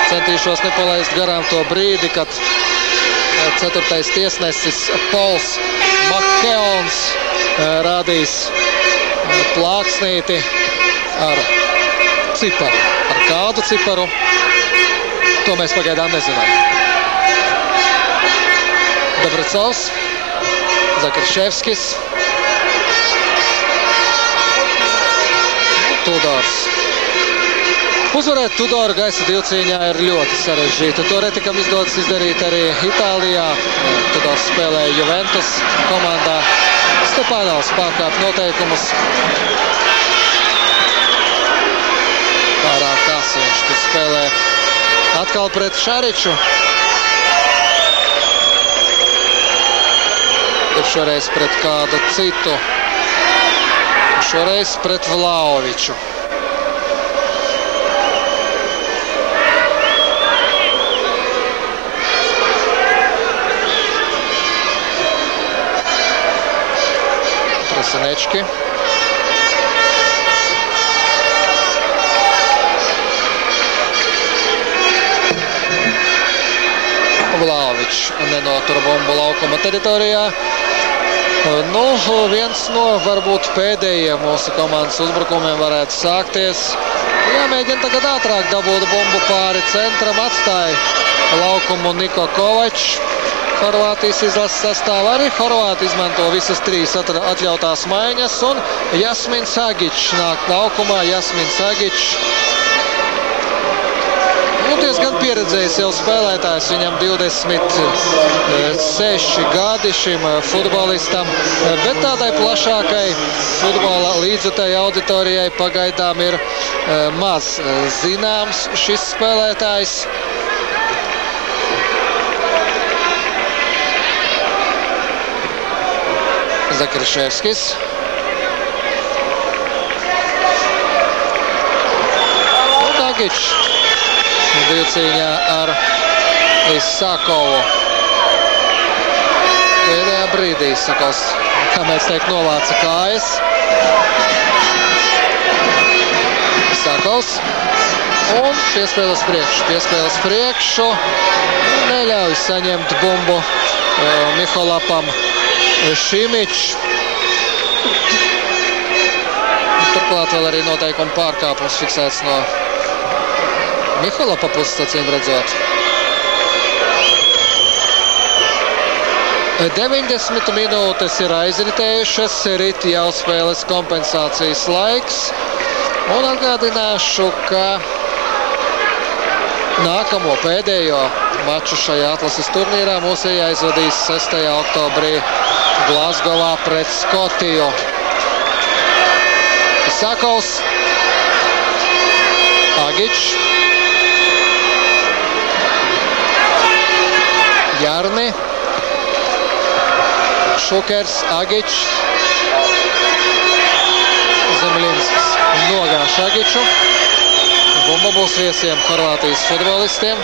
centīšos nepalaist garām to brīdi, kad 4. tiesnesis Pols Makkeons rādīs plāksnīti ar ciparu. Ar kādu ciparu? To mēs pagaidām nezinām. Dobricovs. Zakarševskis. Tudors. Uzvarēt Tudoru gaisa divcīņā ir ļoti sarežģīta. To retikam izdodas izdarīt arī Itālijā. Tudors spēlēja Juventus komandā. Stepanovs pārkāp noteikumus. Pārāk Kasiņš, kas spēlē atkal pret Šariču. Šoreiz pret kādu citu. Šoreiz pret Vlaoviču. Prasinečki. Vlaovičs nenotur bumbu laukuma teritorijā. Viens no varbūt pēdējiem mūsu komandas uzbrukumiem varētu sākties. Jāmēģina tagad ātrāk dabūt bumbu pāri centram, atstāja laukumu Niko Kovačs. Horvātijas izlases sastāvā arī Horvāti izmanto visas 3 atļautās maiņas, un Jasmins Agičs nāk laukumā. Jasmins Agičs. Diezgan pieredzējis jau spēlētājs, viņam 26 gadi šim futbolistam, bet tādai plašākai futbola līdzjutēji auditorijai pagaidām ir maz zināms šis spēlētājs. Zakriševskis. Un Agičs. Divcīņā ar Isakovu. Pēdējā brīdī Isakovs, kā mēs teikt, novāca kājas. Isakovs. Un piespēles priekšu. Neļauj saņemt bumbu Miholapam Šimičs. Turklāt vēl arī noteikuma pārkāpums fiksēts no Miholapa puses, acīm redzot. 90 minūtes ir aizritējušas, rit jau spēles kompensācijas laiks. Un atgādināšu, ka nākamo pēdējo maču šajā atlases turnīrā mūsēji aizvadīs 6. oktobrī Glasgowā pret Skotiju. Isakovs. Agičs. Jarni, Šukers, Agičs, Zemļinskis nogāž Agiču. Bumba būs viesiem Horvātijas futbolistiem.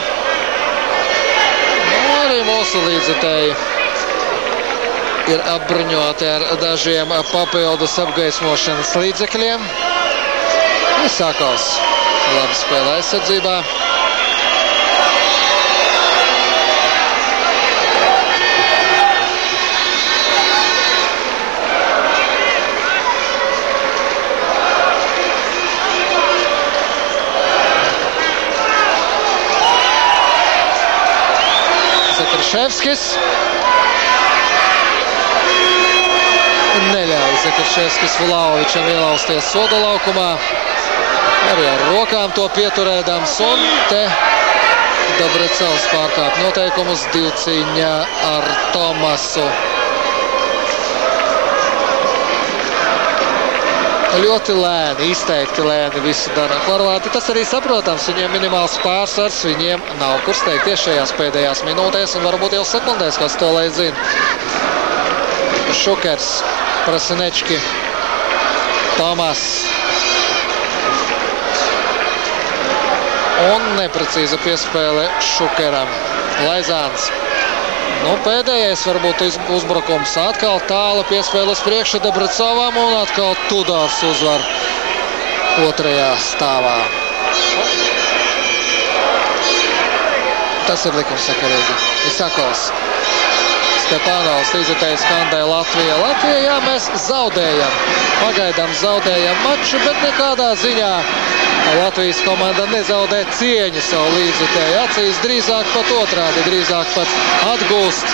Arī mūsu līdzjutēji ir apbruņoti ar dažiem papildus apgaismošanas līdzekļiem. Isakovs labi spēlē aizsardzībā. Zakriševskis. Neļauj Zakriševskis Vlaovičam ielausties soda laukumā. Arī ar rokām to pieturēdams. Un te Dobrecovs pārkāp noteikumus divcīņā ar Tomasu. Ļoti lēni, izteikti lēni visu dara Horvāti. Tas arī saprotams, viņiem minimāls pārsvars, viņiem nav kur steigties šajās pēdējās minūtēs un varbūt jau sekundēs, kas to lai zina. Šukers, Prasinečki, Tomas. Un neprecīza piespēle Šukeram. Laizāns. Nu, pēdējais varbūt uzbrukums. Atkal tāla piespēles priekšu Debrecevam un atkal Tudors uzvar otrajā stāvā. Tas ir likumsakarīgi. Isakovs. Stepanovs līdzjutējs skandē Latvija. Latvija, jā, mēs zaudējam. Pagaidām zaudējam maču, bet nekādā ziņā Latvijas komanda nezaudē cieņu savu līdzjutēju acīs. Drīzāk pat otrādi, drīzāk pat atgūst